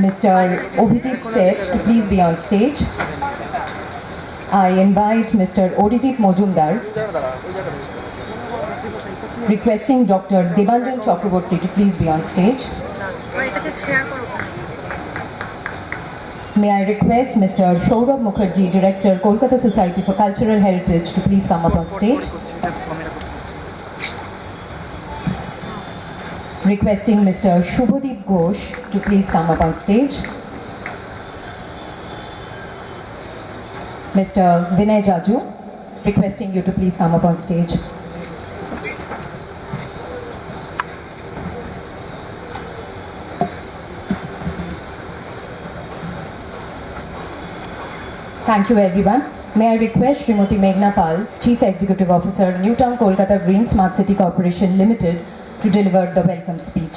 Mr. Obhijit Seth to please be on stage. I invite Mr. Orijit Mojumdar, requesting Dr. Debanjan Chakraborty to please be on stage. May I request Mr. Saurabh Mukherjee, Director, Kolkata Society for Cultural Heritage, to please come up on stage. Requesting Mr. Shubhadeep Ghosh to please come up on stage. Mr. Vinay Jaju, requesting you to please come up on stage. Thank you everyone. May I request Srimati Meghna Pal, Chief Executive Officer, Newtown Kolkata Green Smart City Corporation Limited, to deliver the welcome speech.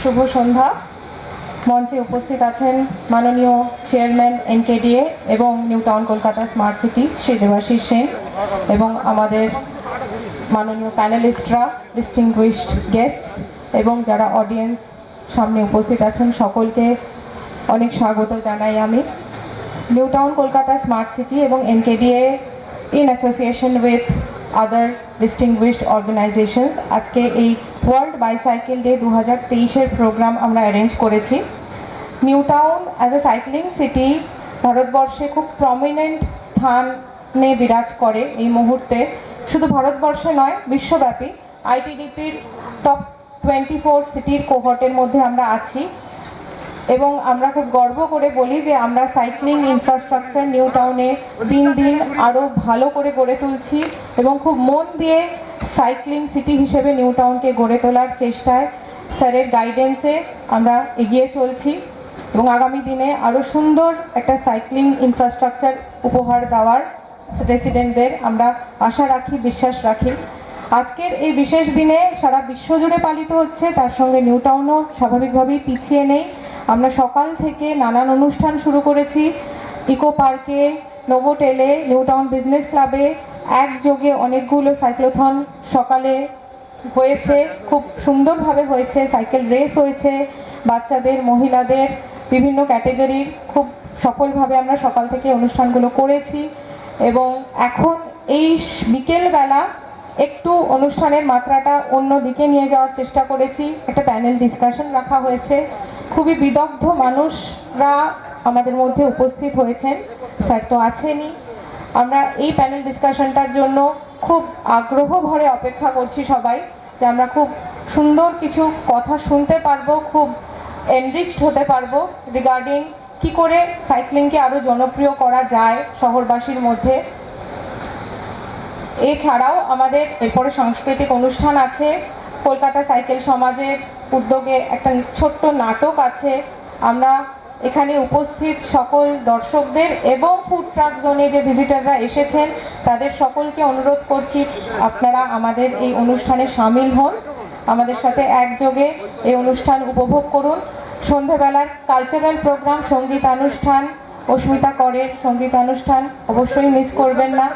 শুভ সন্ধ্যা। মঞ্চে উপস্থিত আছেন মাননীয় chairman NKDA এবং New Town Kolkata smart city Shri Debashis Sen এবং আমাদের মাননীয় প্যানেলিস্টরা, distinguished guests এবং যারা অডিয়েন্স সামনে উপস্থিত আছেন সকলকে অনেক স্বাগত জানাই আমি। নিউটাউন কলকাতা স্মার্ট সিটি এবং NKDA in association with other distinguished organizations আজকে এই ওয়ার্ল্ড বাইসাইকেল ডে 2023-এর প্রোগ্রাম আমরা অ্যারেঞ্জ করেছি। Newtown as a cycling city ভারতবর্ষে খুব প্রমিনেন্ট স্থানে বিরাজ করে এই মুহূর্তে। শুধু ভারতবর্ষে নয়, বিশ্বব্যাপী ITDPর টপ 24 সিটির কোহর্টের মধ্যে আমরা আছি এবং আমরা খুব গর্ব করে বলি যে আমরা সাইক্লিং ইনফ্রাস্ট্রাকচার নিউটাউনে দিন দিন আরও ভালো করে গড়ে তুলছি এবং খুব মন দিয়ে সাইক্লিং সিটি হিসেবে নিউটাউনকে গড়ে তোলার চেষ্টায় স্যারের গাইডেন্সে আমরা এগিয়ে চলছি এবং আগামী দিনে আরও সুন্দর একটা সাইক্লিং ইনফ্রাস্ট্রাকচার উপহার দেওয়ার প্রেসিডেন্টদের আমরা আশা রাখি, বিশ্বাস রাখি। আজকের এই বিশেষ দিনে সারা বিশ্বজুড়ে পালিত হচ্ছে, তার সঙ্গে নিউটাউনও স্বাভাবিকভাবেই পিছিয়ে নেই। আমরা সকাল থেকে নানান অনুষ্ঠান শুরু করেছি, ইকো পার্কে, নোভোটেলে, নিউটাউন বিজনেস ক্লাবে একযোগে অনেকগুলো সাইক্লোথন সকালে হয়েছে, খুব সুন্দরভাবে হয়েছে। সাইকেল রেস হয়েছে, বাচ্চাদের, মহিলাদের বিভিন্ন ক্যাটেগরির খুব সফলভাবে আমরা সকাল থেকে অনুষ্ঠানগুলো করেছি এবং এখন এই বিকেলবেলা একটু অনুষ্ঠানের মাত্রাটা অন্য দিকে নিয়ে যাওয়ার চেষ্টা করেছি। একটা প্যানেল ডিসকাশন রাখা হয়েছে, খুবই বিদগ্ধ মানুষরা আমাদের মধ্যে উপস্থিত হয়েছেন, স্যার তো আছেনই। আমরা এই প্যানেল ডিসকাশনটার জন্য খুব আগ্রহ ভরে অপেক্ষা করছি সবাই, যে আমরা খুব সুন্দর কিছু কথা শুনতে পারবো, খুব এনরিচড হতে পারবো রিগার্ডিং কী করে সাইক্লিংকে আরও জনপ্রিয় করা যায় শহরবাসীর মধ্যে। এছাড়াও আমাদের এরপরে সাংস্কৃতিক অনুষ্ঠান আছে, কলকাতা সাইকেল সমাজের উদ্যোগে একটা ছোট্ট নাটক আছে। আমরা এখানে উপস্থিত সকল দর্শকদের এবং ফুড ট্রাক জোনে যে ভিজিটাররা এসেছেন তাদের সকলকে অনুরোধ করছি আপনারা আমাদের এই অনুষ্ঠানে সামিল হন, আমাদের সাথে একযোগে এই অনুষ্ঠান উপভোগ করুন। সন্ধেবেলার কালচারাল প্রোগ্রাম, সঙ্গীতানুষ্ঠান, অস্মিতা করের সঙ্গীতানুষ্ঠান অবশ্যই মিস করবেন না।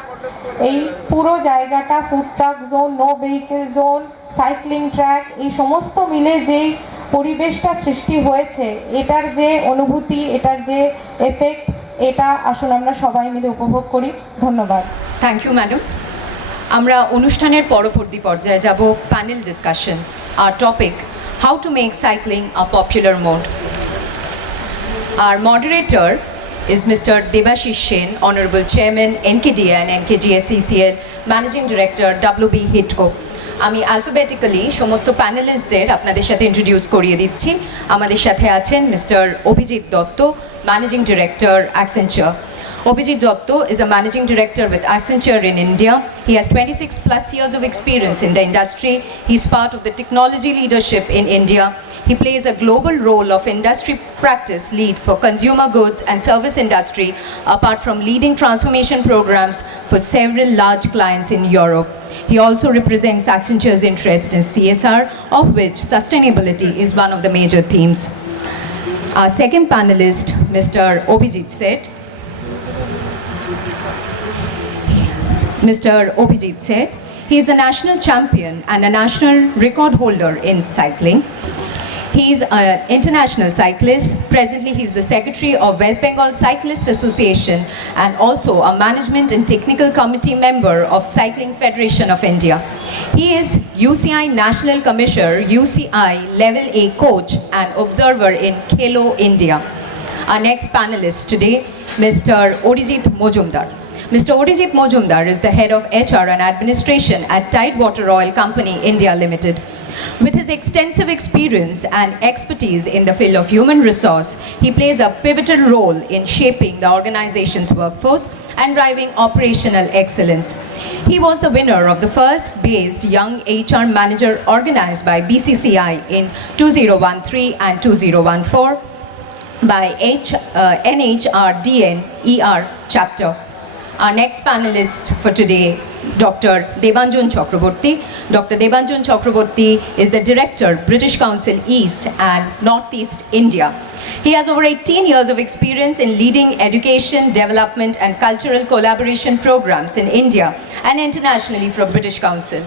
এই পুরো জায়গাটা food truck zone, no vehicle zone, cycling track, এই সমস্ত মিলে যেই পরিবেশটা সৃষ্টি হয়েছে, এটার যে অনুভূতি, এটার যে এফেক্ট, এটা আসলে আমরা সবাই মিলে উপভোগ করি। ধন্যবাদ। Thank you madam. আমরা অনুষ্ঠানের পরবর্তী পর্যায়ে যাব প্যানেল ডিসকাশন। আর topic, how to make cycling a popular mode. আর moderator is Mr. Debashish Sen, Honorable Chairman, Nkda and NKGSCCL, Managing Director, WB Hitco. আমি অ্যালফাবেটিক্যালি সমস্ত প্যানেলিস্টদের আপনাদের সাথে ইন্ট্রোডিউস করিয়ে দিচ্ছি। আমাদের সাথে আছেন mister Abhijit Dutta, managing director, Accenture. Abhijit Dotto is a managing director with Accenture in India. He has 26 plus years of experience in the industry. He's part of the technology leadership in India. He plays a global role of industry practice lead for consumer goods and service industry, apart from leading transformation programs for several large clients in Europe. He also represents Accenture's interest in CSR, of which sustainability is one of the major themes. Our second panelist, Mr. Obhijit Seth. Mr. Obhijit Seth. He is a national champion and a national record holder in cycling. He is an international cyclist. Presently, he is the secretary of West Bengal Cyclist Association and also a management and technical committee member of Cycling Federation of India. He is UCI National Commissioner, UCI Level A coach and observer in Khelo India. Our next panelist today, Mr. Orijit Mojumdar. Mr. Orijit Mojumdar is the head of HR and administration at Tidewater Oil Company India Limited. With his extensive experience and expertise in the field of human resource, he plays a pivotal role in shaping the organization's workforce and driving operational excellence. He was the winner of the first based Young HR Manager organized by BCCI in 2013 and 2014 by NHRDN ER chapter. Our next panelist for today, Dr. Debanjan Chakraborty. Dr. Debanjan Chakraborty is the Director, British Council East and Northeast India. He has over 18 years of experience in leading education, development and cultural collaboration programs in India and internationally from British Council.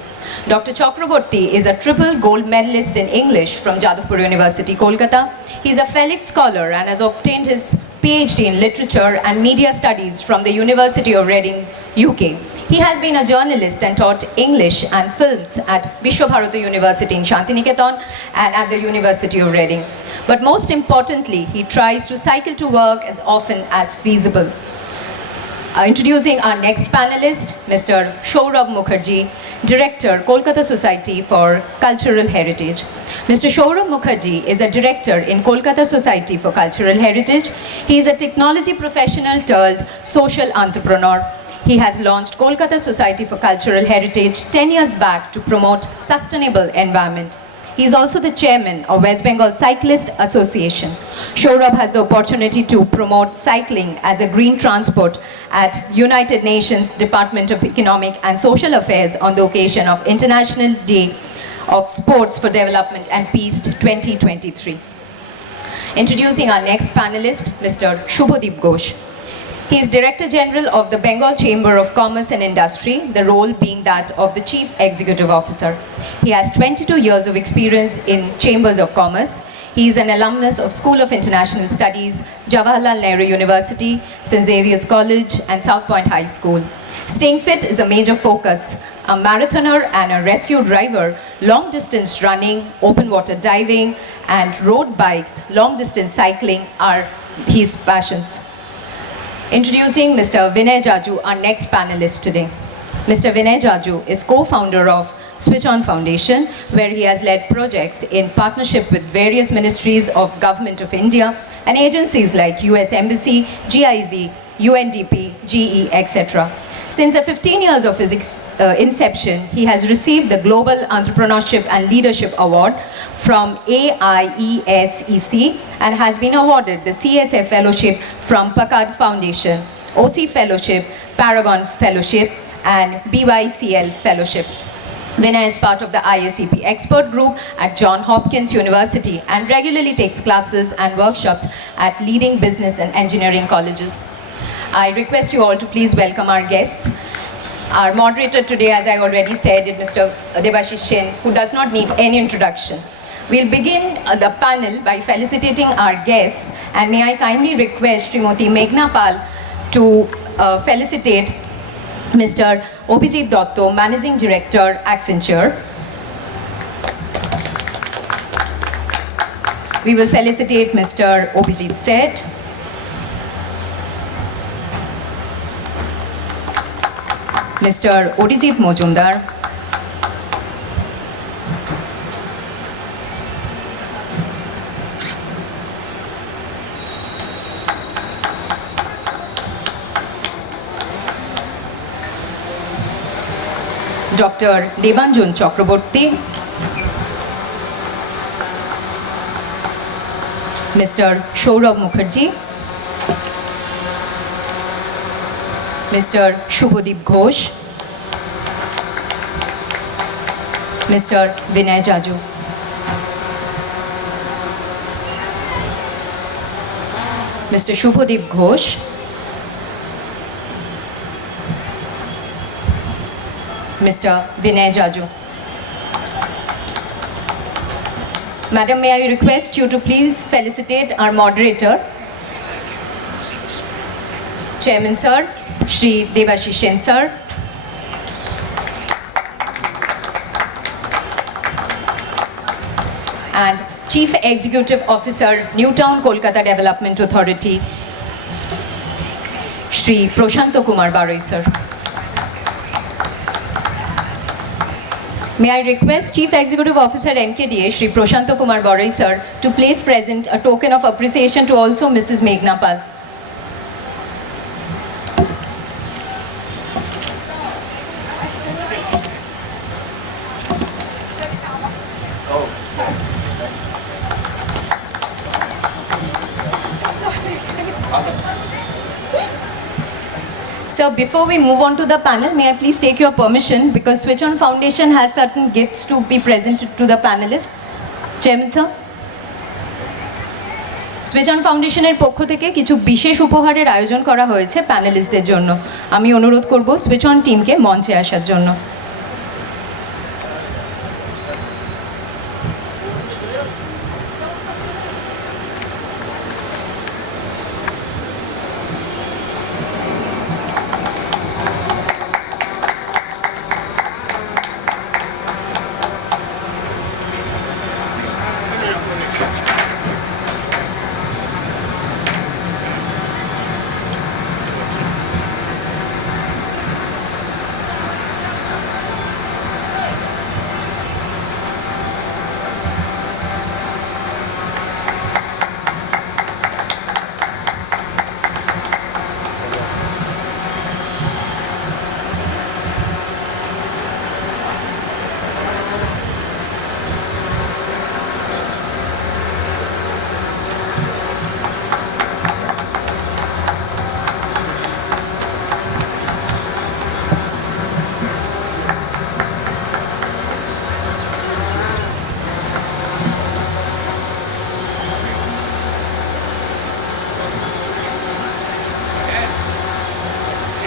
Dr. Chakraborty is a triple gold medalist in English from Jadavpur University, Kolkata. He is a Felix Scholar and has obtained his PhD in Literature and Media Studies from the University of Reading, UK. He has been a journalist and taught English and films at Vishwabharati University in Shantiniketan and at the University of Reading. But most importantly, he tries to cycle to work as often as feasible. Introducing our next panelist, Mr. Saurabh Mukherjee, Director, Kolkata Society for Cultural Heritage. Mr. Saurabh Mukherjee is a director in Kolkata Society for Cultural Heritage. He is a technology professional turned social entrepreneur. He has launched Kolkata Society for Cultural Heritage 10 years back to promote sustainable environment. He is also the chairman of West Bengal Cyclist Association. Saurabh has the opportunity to promote cycling as a green transport at United Nations Department of Economic and Social Affairs on the occasion of International Day of Sports for Development and Peace 2023. Introducing our next panelist, Mr. Shubhadeep Ghosh. He is Director General of the Bengal Chamber of Commerce and Industry, the role being that of the Chief Executive Officer. He has 22 years of experience in Chambers of Commerce. He is an alumnus of School of International Studies, Jawaharlal Nehru University, St. Xavier's College and South Point High School. Staying fit is a major focus. A marathoner and a rescue driver, long distance running, open water diving and road bikes, long distance cycling are his passions. Introducing Mr. Vinay Jaju, our next panelist today. Mr. Vinay Jaju is co-founder of Switch On Foundation, where he has led projects in partnership with various ministries of Government of India and agencies like US Embassy, GIZ, UNDP, GE, etc. Since the 15 years of his inception, he has received the Global Entrepreneurship and Leadership Award from AIESEC and has been awarded the CSF Fellowship from Packard Foundation, OC Fellowship, Paragon Fellowship and BYCL Fellowship. Vinay is part of the ISCP expert group at Johns Hopkins University and regularly takes classes and workshops at leading business and engineering colleges. I request you all to please welcome our guests. Our moderator today, as I already said, is Mr. Debashish Sen, who does not need any introduction. We'll begin the panel by felicitating our guests, and may I kindly request Srimati Meghna Pal to felicitate Mr. Obhijit Dotto, Managing Director, Accenture. We will felicitate Mr. Obhijit Seth, Mr. Orijit Mojumdar, Dr. Debanjan Chakraborty, Mr. Saurabh Mukherjee, Mr. Shubhadeep Ghosh, Mr. Vinay Jaju. Mr. Shubhadeep Ghosh, Mr. Vinay Jaju. Madam, may I request you to please felicitate our moderator, Chairman Sir, Shri Devashish Sen Sir, and Chief Executive Officer, Newtown Kolkata Development Authority, Shri Prashanto Kumar Baroi Sir. May I request Chief Executive Officer Nkda, Shri Prashanto Kumar Baroi Sir, to place present a token of appreciation to also Mrs. Meghna Pal. So before we move on to the panel, may I please take your permission, because Switch On Foundation has certain gifts to be presented to the panelists. Chairman sir, Switch On Foundation এর পক্ষ থেকে কিছু বিশেষ উপহারের আয়োজন করা হয়েছে প্যানেলিস্টদের জন্য। আমি অনুরোধ করব Switch On টিমকে মঞ্চে আসার জন্য।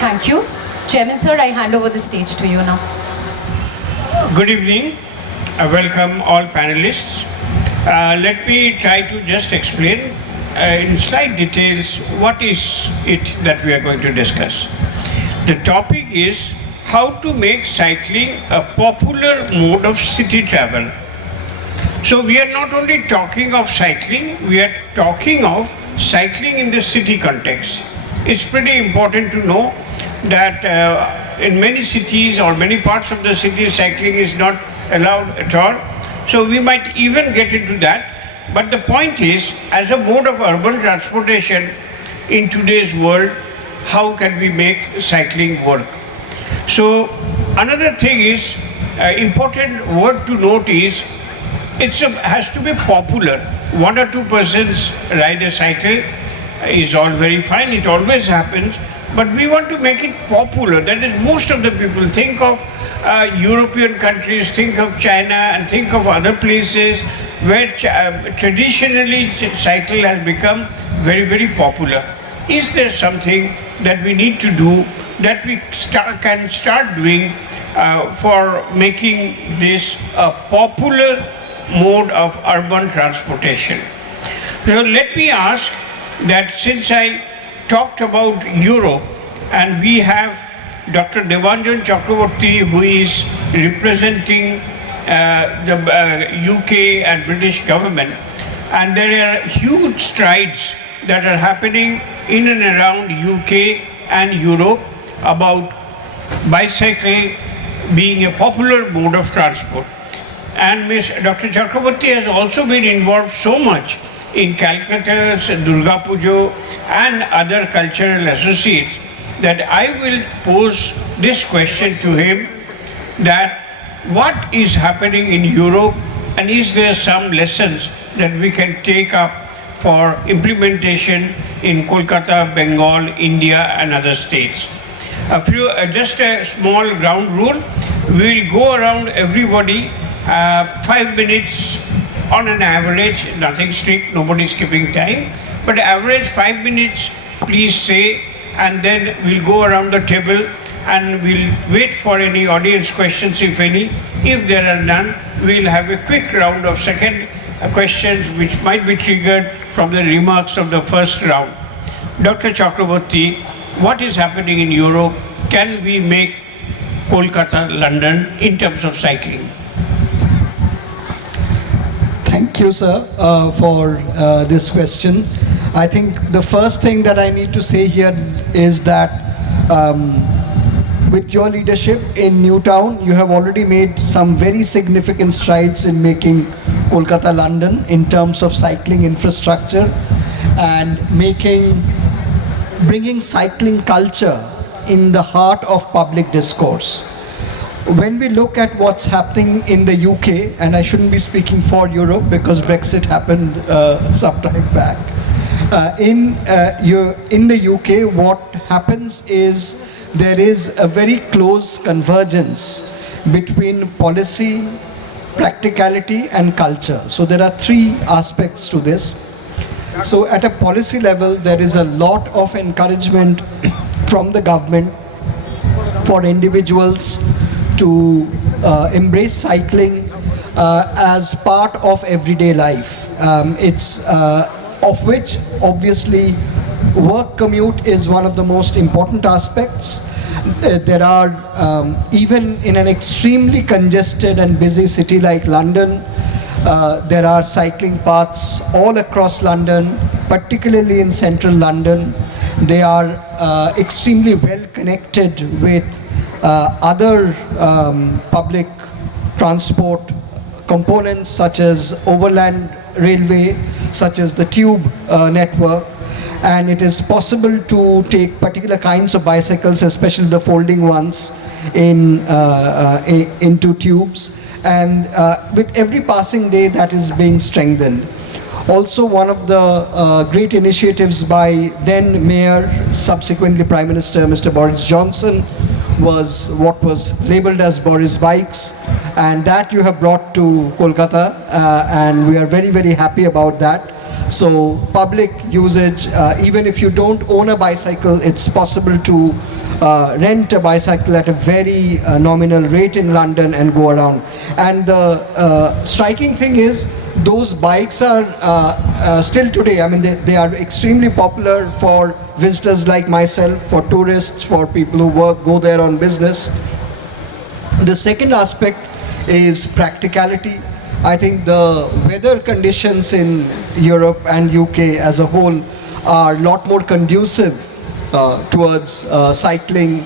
Thank you. Chairman sir, I hand over the stage to you now. Good evening. Welcome all panelists. Let me try to just explain in slight details what is it that we are going to discuss. The topic is how to make cycling a popular mode of city travel. So we are not only talking of cycling, we are talking of cycling in the city context. It's pretty important to know that in many cities or many parts of the city, cycling is not allowed at all. So we might even get into that. But the point is, as a mode of urban transportation in today's world, how can we make cycling work? So another thing is, important word to note is, it has to be popular. 1 or 2 persons ride a cycle is all very fine, it always happens, but we want to make it popular. That is, most of the people think of European countries, think of China and think of other places where traditionally cycle has become very, very popular. Is there something that we need to do that we can start doing for making this a popular mode of urban transportation? So let me ask that, since I talked about Europe and we have Dr. Devanjan Chakraborty, who is representing the UK and British government, and there are huge strides that are happening in and around UK and Europe about bicycle being a popular mode of transport. And Dr. Chakraborty has also been involved so much in Calcutta's Durga Pujo and other cultural associates that I will pose this question to him, that what is happening in Europe and is there some lessons that we can take up for implementation in Kolkata, Bengal, India and other states. Just a small ground rule, we will go around everybody 5 minutes on an average, nothing strict, nobody skipping time, but average 5 minutes please say, and then we'll go around the table and we'll wait for any audience questions, if any. If there are none, we'll have a quick round of second questions which might be triggered from the remarks of the first round. Dr. Chakraborty, what is happening in Europe? Can we make Kolkata, London in terms of cycling? Thank you, sir, for this question. I think the first thing that I need to say here is that with your leadership in Newtown, you have already made some very significant strides in making Kolkata, London in terms of cycling infrastructure and bringing cycling culture in the heart of public discourse. When we look at what's happening in the UK, and I shouldn't be speaking for Europe because Brexit happened some time back, in the UK, what happens is there is a very close convergence between policy, practicality and culture. So there are three aspects to this. So at a policy level, there is a lot of encouragement from the government for individuals to embrace cycling as part of everyday life. It's of which obviously work commute is one of the most important aspects. There are, even in an extremely congested and busy city like London, there are cycling paths all across London, particularly in central London. They are extremely well connected with other public transport components such as overland railway, such as the tube network, and it is possible to take particular kinds of bicycles, especially the folding ones, into tubes, and with every passing day that is being strengthened. Also, one of the great initiatives by then Mayor, subsequently Prime Minister, Mr. Boris Johnson, was what was labeled as Boris Bikes, and that you have brought to Kolkata, and we are very, very happy about that. So public usage, even if you don't own a bicycle, it's possible to rent a bicycle at a very nominal rate in London and go around. And the striking thing is, those bikes are still today, I mean, they are extremely popular for visitors like myself, for tourists, for people who go there on business. The second aspect is practicality. I think the weather conditions in Europe and UK as a whole are a lot more conducive towards cycling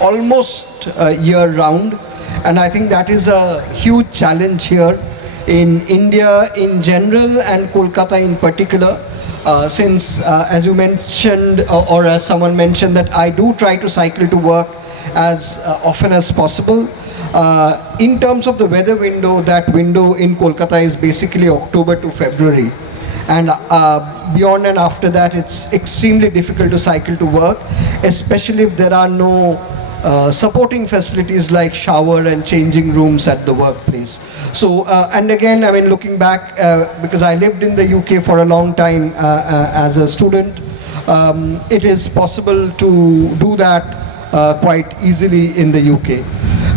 almost year round, and I think that is a huge challenge here in India in general and Kolkata in particular, since as you mentioned or as someone mentioned, that I do try to cycle to work as often as possible. In terms of the weather window, that window in Kolkata is basically October to February, and beyond and after that it's extremely difficult to cycle to work, especially if there are no supporting facilities like shower and changing rooms at the workplace. So and again, I mean, looking back, because I lived in the UK for a long time as a student, it is possible to do that quite easily in the UK.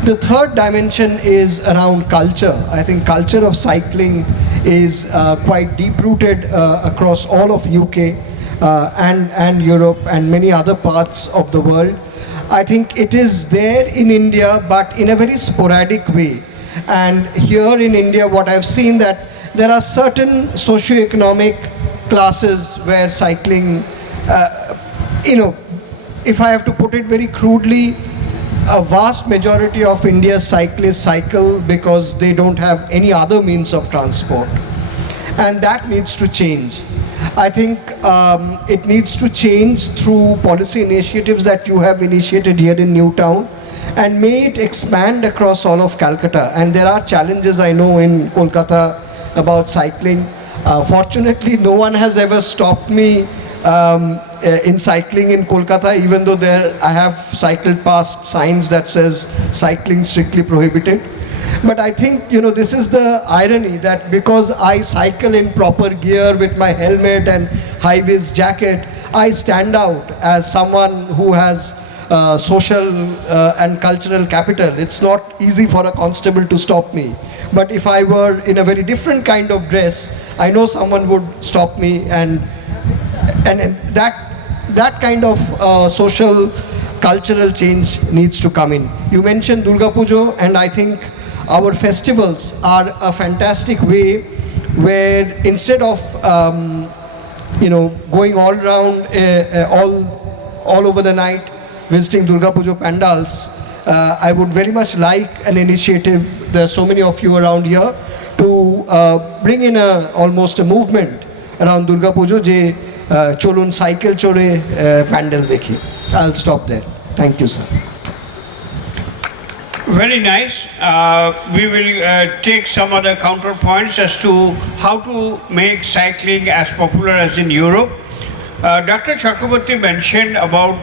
The third dimension is around culture. I think culture of cycling is quite deep-rooted across all of UK and Europe and many other parts of the world. I think it is there in India, but in a very sporadic way. And here in India, what I've seen, that there are certain socioeconomic classes where cycling, if I have to put it very crudely, a vast majority of India's cyclists cycle because they don't have any other means of transport. And that needs to change. I think it needs to change through policy initiatives that you have initiated here in Newtown, and may it expand across all of Calcutta. And there are challenges, I know, in Kolkata about cycling. Fortunately, no one has ever stopped me in cycling in Kolkata, even though I have cycled past signs that says cycling strictly prohibited. But I think, this is the irony, that because I cycle in proper gear with my helmet and high-vis jacket, I stand out as someone who has social and cultural capital. It's not easy for a constable to stop me. But if I were in a very different kind of dress, I know someone would stop me, and that kind of social cultural change needs to come in. You mentioned Durga Pujo, and I think our festivals are a fantastic way where instead of going all around all over the night visiting Durga Pujo pandals, I would very much like an initiative, there are so many of you around here, to bring in almost a movement around Durga Pujo, je cholun cycle chore pandal dekhi. I'll stop there. Thank you, sir. Very nice. We will take some other counterpoints as to how to make cycling as popular as in Europe. Dr. Chakraborty mentioned about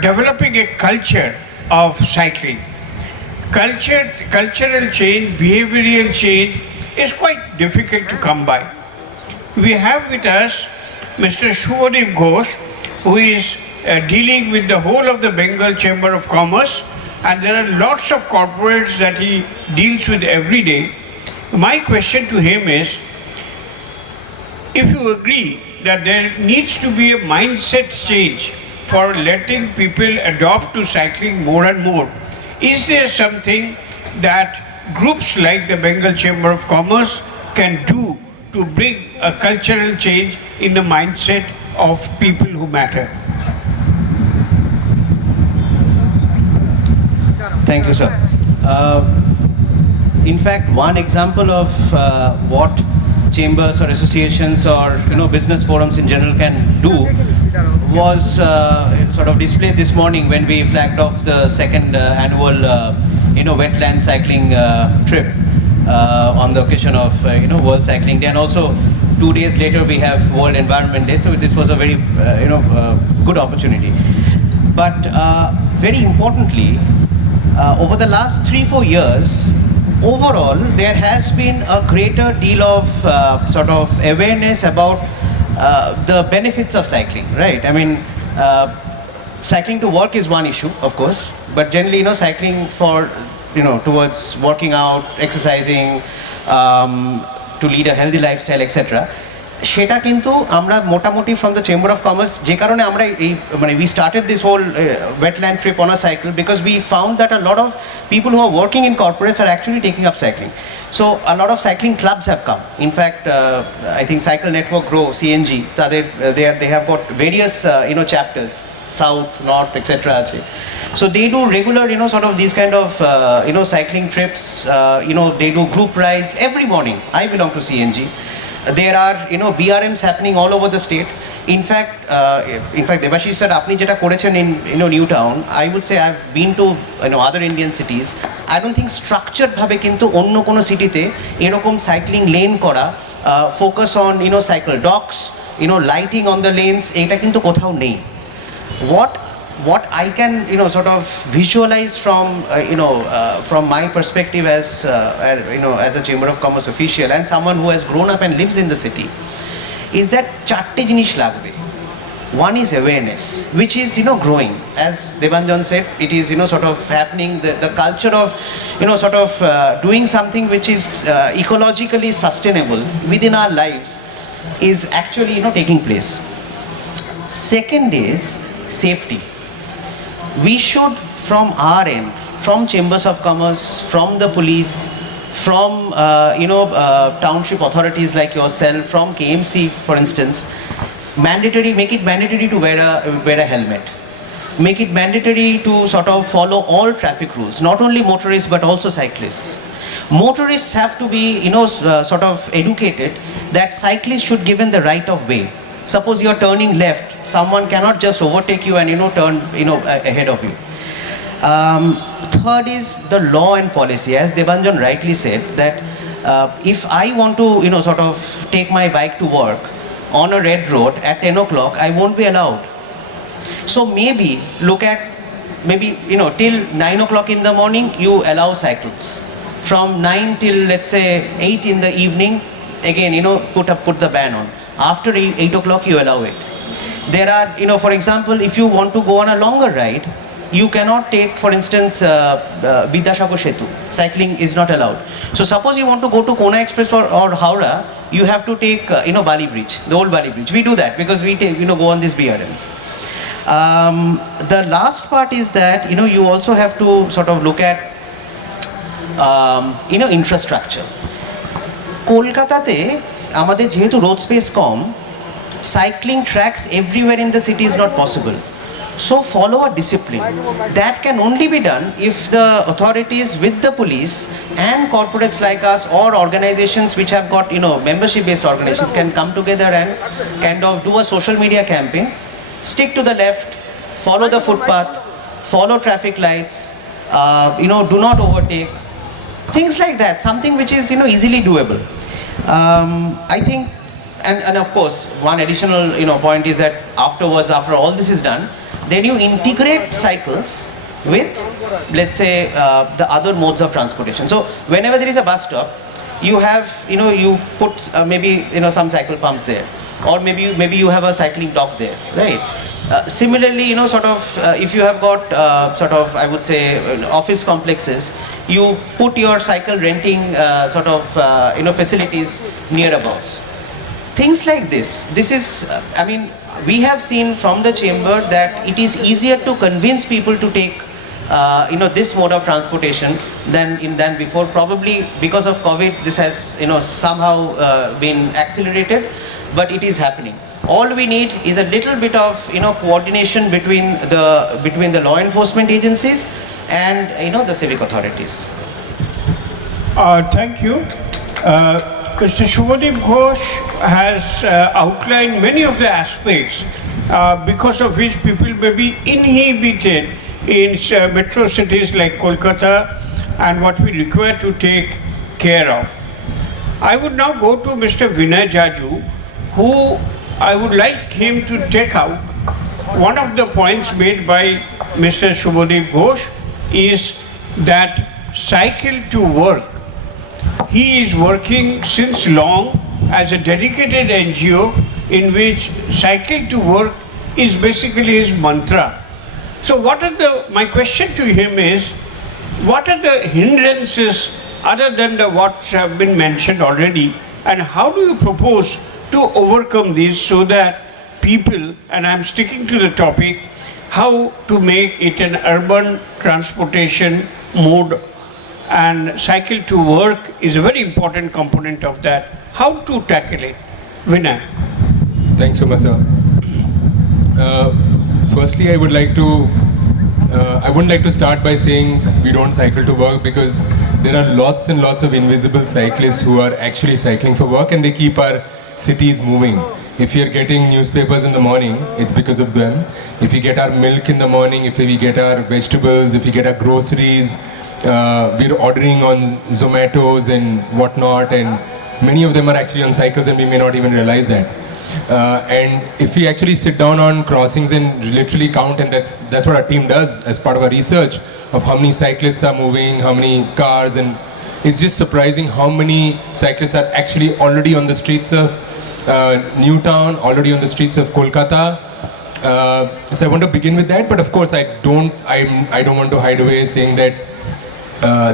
developing a culture of cycling. Cultural change, behavioral change is quite difficult to come by. We have with us Mr. Shubhadeep Ghosh, who is dealing with the whole of the Bengal Chamber of Commerce, and there are lots of corporates that he deals with every day. My question to him is, if you agree that there needs to be a mindset change for letting people adopt to cycling more and more, is there something that groups like the Bengal Chamber of Commerce can do to bring a cultural change in the mindset of people who matter? Thank you, sir. In fact, one example of what chambers or associations or business forums in general can do was sort of displayed this morning when we flagged off the second annual wetland cycling trip on the occasion of World Cycling Day, and also 2 days later we have World Environment Day. So this was a very good opportunity. But very importantly, over the last 3-4 years, overall, there has been a greater deal of sort of awareness about the benefits of cycling, right? I mean, cycling to work is one issue, of course, but generally, cycling for, towards working out, exercising, to lead a healthy lifestyle, etc. সেটা কিন্তু আমরা মোটামুটি from the Chamber of Commerce, যে কারণে আমরা we started this whole wetland trip on a cycle, because we found that a lot of people who are working in corporates are actually taking up cycling. So a lot of cycling clubs have come. In fact, I think Cycle Network Grow, CNG, they have got various chapters, south, north, etc. So they do regular sort of these kind of cycling trips. They do group rides every morning. I belong to CNG. There are BRMs happening all over the state. In fact, Debashish sir, apni jeta korechen in Newtown, I would say I've been to other Indian cities. I don't think structured bhabe kintu onno kono city te erokom cycling lane kora, focus on cycle docks, lighting on the lanes, eta kintu kothao nei. What I can sort of visualize from my perspective as a Chamber of Commerce official and someone who has grown up and lives in the city, is that chatte jinish lagbe. One is awareness, which is growing. As Debanjan said, it is sort of happening. The culture of sort of doing something which is ecologically sustainable within our lives is actually taking place. Second is safety. We should, from our end, from Chambers of Commerce, from the police, from township authorities like yourself, from KMC, for instance, make it mandatory to wear a helmet. Make it mandatory to sort of follow all traffic rules, not only motorists but also cyclists. Motorists have to be sort of educated that cyclists should given the right of way. Suppose you are turning left, someone cannot just overtake you and turn ahead of you. Third is the law and policy. As Debanjan rightly said, that if I want to sort of take my bike to work on a red road at 10 o'clock, I won't be allowed. So maybe look at till 9 o'clock in the morning you allow cycles. From 9 till let's say 8 in the evening, again put the ban on. After 8 o'clock you allow it. There are, for example, if you want to go on a longer ride, you cannot take, for instance, Bidyasagar Setu. Cycling is not allowed. So suppose you want to go to Kona Express or Howrah, you have to take, Bali Bridge, the old Bali Bridge. We do that because we take, go on these BRMs. The last part is that, you also have to sort of look at, infrastructure. কলকাতাতে আমাদের যেহেতু road space com, cycling tracks everywhere in the city is not possible. So follow a discipline. That can only be done if the authorities with the police and corporates like us or organizations which have got, membership based organizations can come together and kind of do a social media campaign. Stick to the left, follow the footpath, follow traffic lights, do not overtake. Things like that, something which is, easily doable. I think, and of course, one additional, point is that afterwards, after all this is done, then you integrate cycles with, let's say, the other modes of transportation. So whenever there is a bus stop, you have, you put maybe, some cycle pumps there, or maybe you have a cycling dock there, right? Similarly, sort of, if you have got sort of, I would say, office complexes, you put your cycle renting sort of, facilities nearabouts. Things like this. This is, we have seen from the chamber that it is easier to convince people to take, this mode of transportation than before. Probably because of COVID, this has, somehow been accelerated, but it is happening. All we need is a little bit of, coordination between the law enforcement agencies and, the civic authorities. Thank you. Mr. Shubhadeep Ghosh has outlined many of the aspects because of which people may be inhibited in metro cities like Kolkata and what we require to take care of. I would now go to Mr. Vinay Jaju, who I would like him to take out. One of the points made by Mr. Shubhadeep Ghosh is that cycle to work. He is working since long as a dedicated NGO in which cycle to work is basically his mantra. So my question to him is, what are the hindrances other than what have been mentioned already, and how do you propose to overcome these so that people, and I'm sticking to the topic, how to make it an urban transportation mode, and cycle to work is a very important component of that. How to tackle it? Vinay. Thanks so much, sir. Firstly, I wouldn't like to start by saying we don't cycle to work, because there are lots and lots of invisible cyclists who are actually cycling for work, and they keep our cities moving. If you're getting newspapers in the morning, it's because of them. If we get our milk in the morning, if we get our vegetables, if we get our groceries, we're ordering on Zomatos and whatnot, and many of them are actually on cycles and we may not even realize that. And if we actually sit down on crossings and literally count, and that's what our team does as part of our research of how many cyclists are moving, how many cars, and it's just surprising how many cyclists are actually already on the streets of Newtown, already on the streets of Kolkata. So I want to begin with that, but of course I don't want to hide away saying that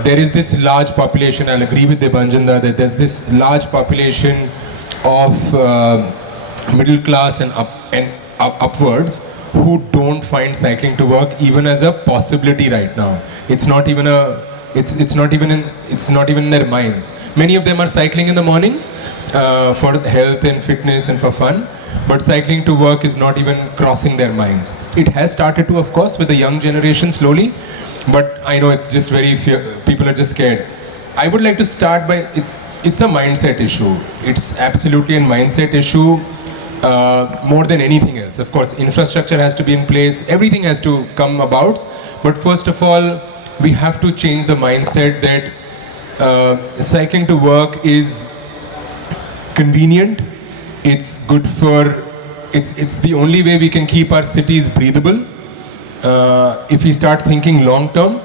there is this large population. I'll agree with Debanjanda that there's this large population of middle class and upwards who don't find cycling to work even as a possibility right now. It's not even in their minds. Many of them are cycling in the mornings for health and fitness and for fun, but cycling to work is not even crossing their minds. It has started to, of course, with the young generation slowly, but I know it's just people are just scared. I would like to start by, it's a mindset issue. It's absolutely a mindset issue more than anything else. Of course, infrastructure has to be in place, everything has to come about, but first of all, we have to change the mindset that cycling to work is convenient, it's good for, it's the only way we can keep our cities breathable. If we start thinking long term,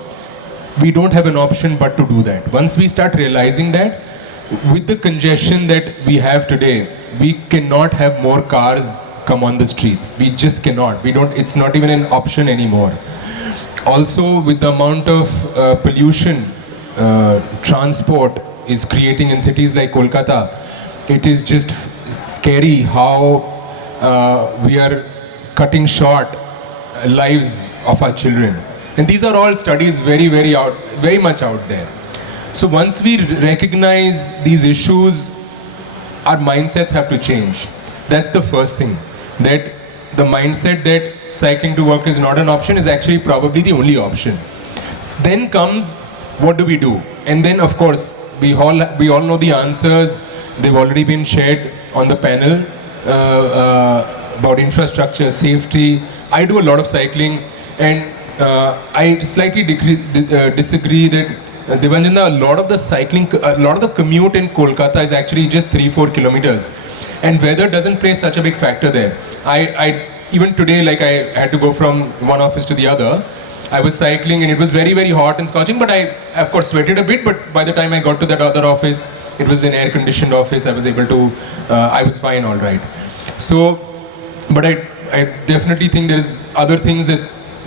we don't have an option but to do that. Once we start realizing that, with the congestion that we have today, we cannot have more cars come on the streets. We just cannot. It's not even an option anymore. also with the amount of pollution transport is creating in cities like Kolkata, it is just scary how we are cutting short lives of our children. And these are all studies very much out there. So once we recognize these issues, our mindsets have to change. That's the first thing. That the mindset that cycling to work is not an option is actually probably the only option. Then comes, what do we do? And then of course, we all know the answers. They've already been shared on the panel about infrastructure, safety. I do a lot of cycling, and I slightly disagree that Devanjana, a lot of the commute in Kolkata is actually just 3-4 kilometers, and weather doesn't play such a big factor there. I even today, like I had to go from one office to the other. I was cycling and it was very hot and scorching, but I of course sweated a bit. But by the time I got to that other office, it was an air-conditioned office. I was able to, I was fine, all right. So, but I definitely think there's other things that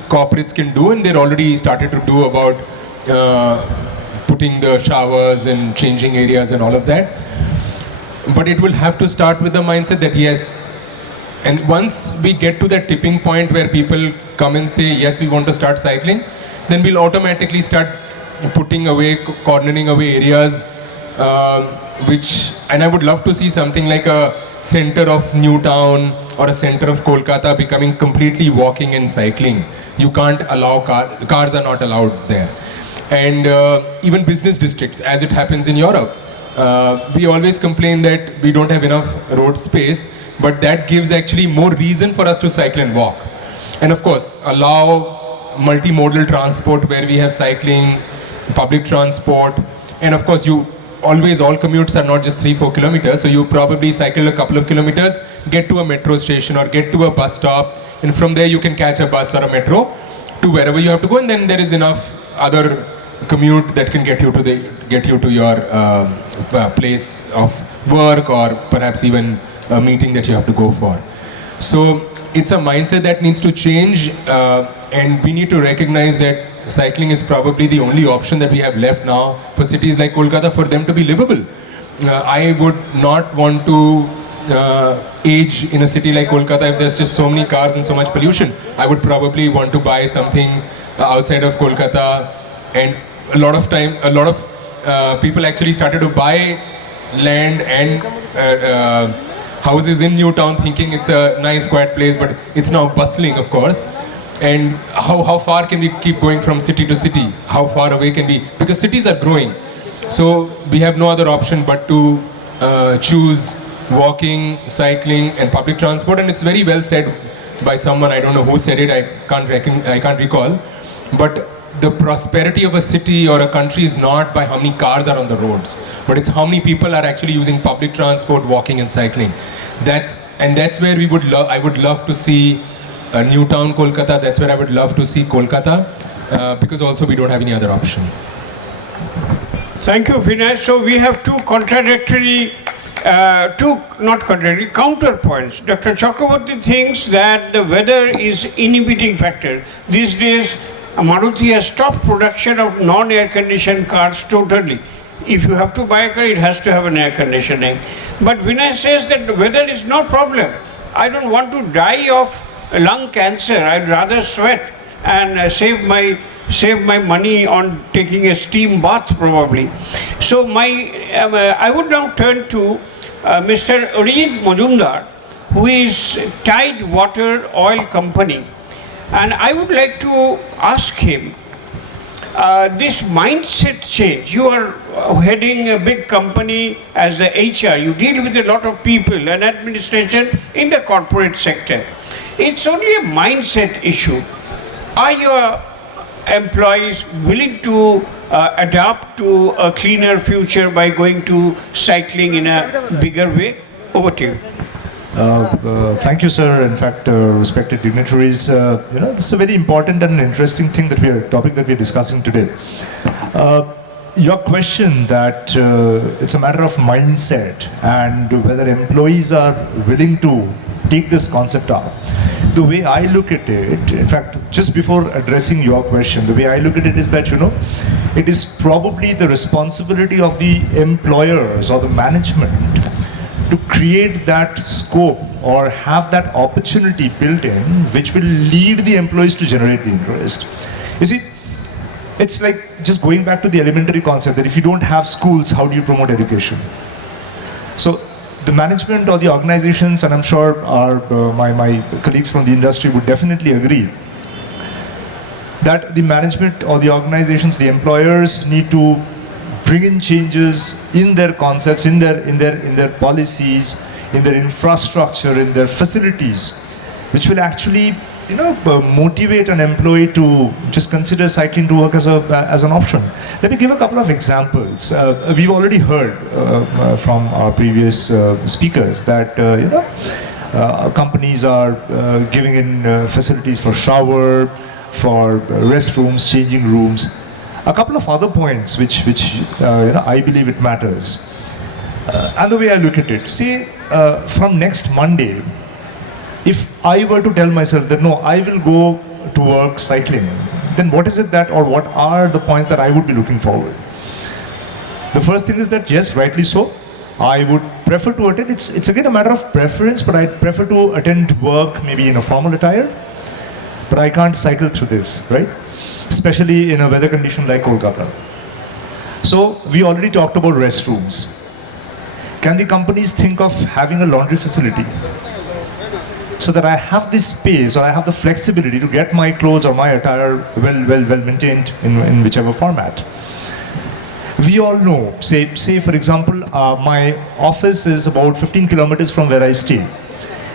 corporates can do, and they're already started to do about putting the showers and changing areas and all of that. But it will have to start with the mindset that yes, and once we get to that tipping point where people come and say yes, we want to start cycling, then we'll automatically start putting away, cornering away areas and I would love to see something like a center of Newtown or a center of Kolkata becoming completely walking and cycling. You can't allow cars are not allowed there. And even business districts, as it happens in Europe. We always complain that we don't have enough road space, but that gives actually more reason for us to cycle and walk. And of course, allow multimodal transport where we have cycling, public transport, and of course all commutes are not just 3-4 kilometers, so you probably cycle a couple of kilometers, get to a metro station or get to a bus stop, and from there you can catch a bus or a metro to wherever you have to go, and then there is enough other commute that can get you to your place of work, or perhaps even a meeting that you have to go for. So it's a mindset that needs to change, and we need to recognize that cycling is probably the only option that we have left now for cities like Kolkata for them to be livable. I would not want to age in a city like Kolkata if there's just so many cars and so much pollution. I would probably want to buy something outside of Kolkata, and a lot of people actually started to buy land and houses in Newtown thinking it's a nice quiet place, but it's now bustling, of course. And how far can we keep going from city to city? How far away can we? Because cities are growing. So we have no other option but to choose walking, cycling and public transport. And it's very well said by someone, I don't know who said it, I can't recall. But the prosperity of a city or a country is not by how many cars are on the roads, but it's how many people are actually using public transport, walking and cycling. That's where I would love to see Newtown, Kolkata. That's where I would love to see Kolkata, because also we don't have any other option. Thank you, Vinay. So we have two counterpoints. Dr. Chakraborty thinks that the weather is inhibiting factor. These days, Maruti has stopped production of non-air conditioned cars totally. If you have to buy a car, it has to have an air conditioning. But Vinay says that the weather is no problem. I don't want to die of lung cancer. I'd rather sweat and save my money on taking a steam bath probably. So I would now turn to Mr. Arijit Majumdar, who is Tide Water Oil Company. And I would like to ask him, this mindset change, you are heading a big company as the HR, you deal with a lot of people and administration in the corporate sector. It's only a mindset issue. Are your employees willing to adapt to a cleaner future by going to cycling in a bigger way? Over to you. Thank you, sir. In fact, respected dignitaries, this is a very important and interesting topic that we are discussing today. Your question that it's a matter of mindset and whether employees are willing to take this concept up. the way I look at it, in fact, just before addressing your question, the way I look at it is that, it is probably the responsibility of the employers or the management to create that scope or have that opportunity built in which will lead the employees to generate the interest. You see, it's like just going back to the elementary concept that if you don't have schools, how do you promote education? So the management or the organizations, and I'm sure my colleagues from the industry would definitely agree, that the management or the organizations, the employers need to bring in changes in their concepts, in their policies, in their infrastructure, in their facilities, which will actually motivate an employee to just consider cycling to work as an option. Let me give a couple of examples. We've already heard from our previous speakers that companies are giving in facilities for shower, for restrooms, changing rooms. A couple of other points which I believe it matters. And the way I look at it, say from next Monday, if I were to tell myself that no, I will go to work cycling, then what is it that, or what are the points that I would be looking forward? The first thing is that yes, rightly so, I would prefer to attend. It's again a matter of preference, but I prefer to attend work maybe in a formal attire. But I can't cycle through this, right? Especially in a weather condition like Kolkata. So we already talked about restrooms. Can the companies think of having a laundry facility so that I have this space or I have the flexibility to get my clothes or my attire well maintained in whichever format? We all know, say for example, my office is about 15 kilometers from where I stay.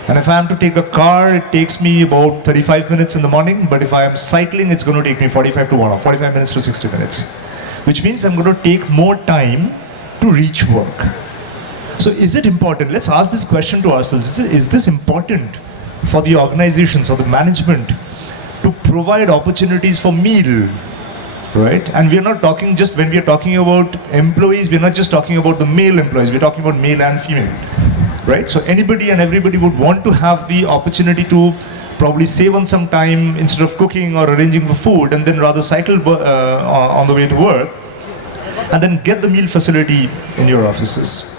And if I am to take a car, it takes me about 35 minutes in the morning, but if I am cycling, it's going to take me 45 minutes to 60 minutes. Which means I'm going to take more time to reach work. So is it important? Let's ask this question to ourselves. Is this important for the organizations or the management to provide opportunities for meal, right? And we are not talking just, when we are talking about employees, we're not just talking about the male employees, we're talking about male and female, right? So anybody and everybody would want to have the opportunity to probably save on some time instead of cooking or arranging for food, and then rather cycle on the way to work and then get the meal facility in your offices.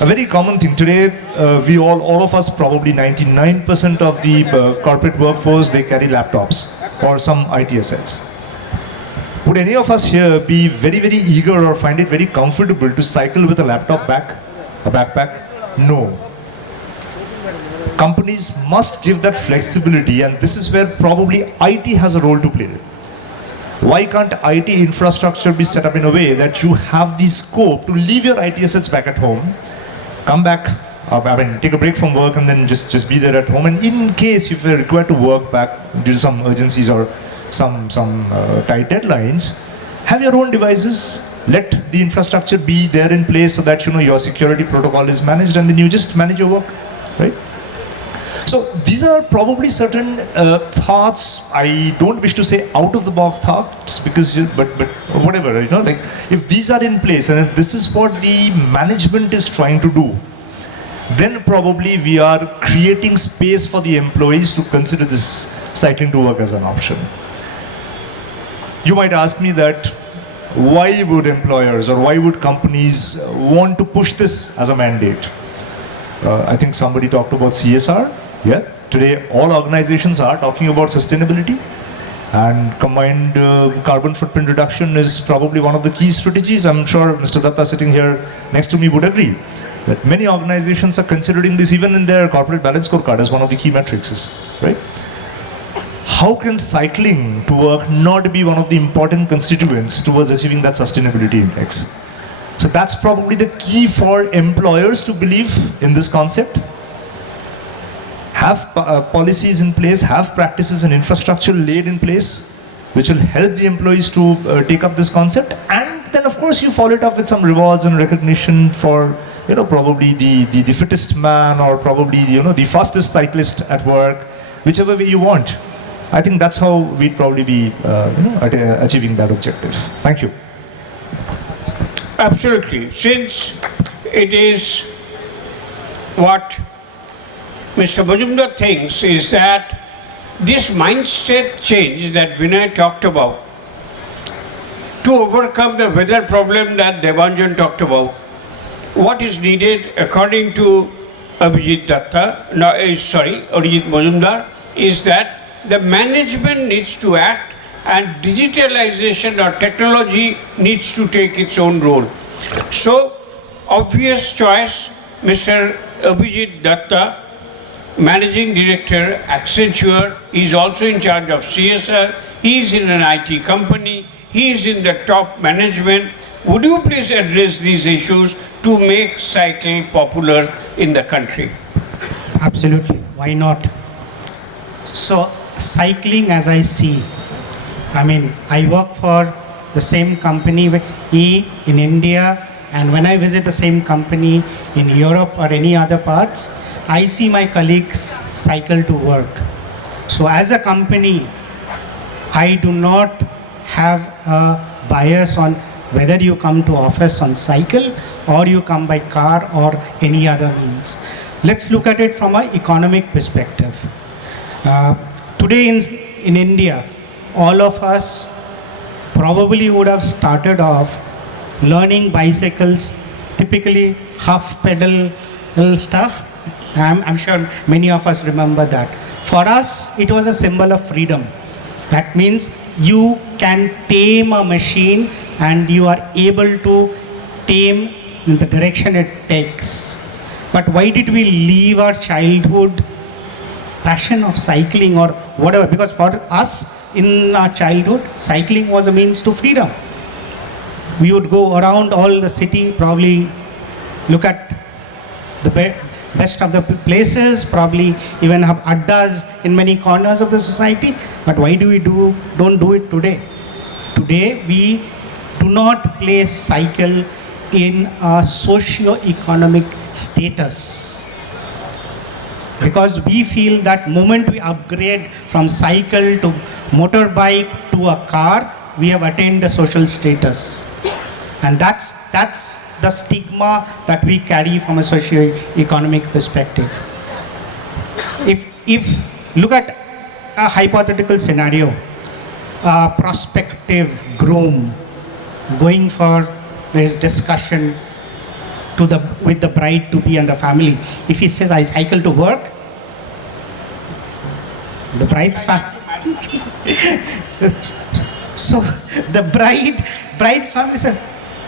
A very common thing today, all of us, probably 99% of the corporate workforce, they carry laptops or some IT assets. Would any of us here be very, very eager or find it very comfortable to cycle with a laptop backpack? No. Companies must give that flexibility, and this is where probably IT has a role to play. Why can't IT infrastructure be set up in a way that you have the scope to leave your IT assets back at home, come back, take a break from work and then just be there at home, and in case if you're required to work back due to some urgencies or some tight deadlines, have your own devices, let the infrastructure be there in place so that your security protocol is managed, and then you just manage your work, right? So these are probably certain thoughts. I don't wish to say out of the box thoughts, because but whatever, like if these are in place and if this is what the management is trying to do, then probably we are creating space for the employees to consider this cycling to work as an option. You might ask me that why would employers or why would companies want to push this as a mandate? I think somebody talked about CSR. Yeah, today all organizations are talking about sustainability, and combined carbon footprint reduction is probably one of the key strategies. I'm sure Mr. Datta sitting here next to me would agree that many organizations are considering this even in their corporate balance scorecard as one of the key metrics, right? How can cycling to work not be one of the important constituents towards achieving that sustainability index? So that's probably the key for employers to believe in this concept. Have policies in place, have practices and infrastructure laid in place, which will help the employees to take up this concept. And then of course you follow it up with some rewards and recognition for, probably the fittest man, or probably, the fastest cyclist at work, whichever way you want. I think that's how we'd probably be, achieving that objective. Thank you. Absolutely. Since it is what Mr. Majumdar thinks is that this mindset change that Vinay talked about, to overcome the weather problem that Devanjan talked about, what is needed according to Abhijit Majumdar, is that the management needs to act and digitalization or technology needs to take its own role. So, obvious choice, Mr. Abhijit Datta, Managing Director, Accenture, he is also in charge of CSR, he is in an IT company, he is in the top management. Would you please address these issues to make cycling popular in the country? Absolutely, why not? So, cycling as I see, I work for the same company in India, and when I visit the same company in Europe or any other parts, I see my colleagues cycle to work. So as a company, I do not have a bias on whether you come to office on cycle or you come by car or any other means. Let's look at it from an economic perspective. Today in India, all of us probably would have started off learning bicycles, typically half pedal stuff. I'm sure many of us remember that. For us, it was a symbol of freedom. That means you can tame a machine and you are able to tame in the direction it takes. But why did we leave our childhood passion of cycling or whatever? Because for us in our childhood, cycling was a means to freedom. We would go around all the city, probably look at the best of the places, probably even have addas in many corners of the society. But why do we don't do it today? Today we do not place cycle in a socio-economic status, because we feel that moment we upgrade from cycle to motorbike to a car, we have attained a social status. And that's the stigma that we carry from a socio-economic perspective. If look at a hypothetical scenario, a prospective groom going for his discussion with the bride to be and the family. If he says, I cycle to work, the bride's so the bride's family said,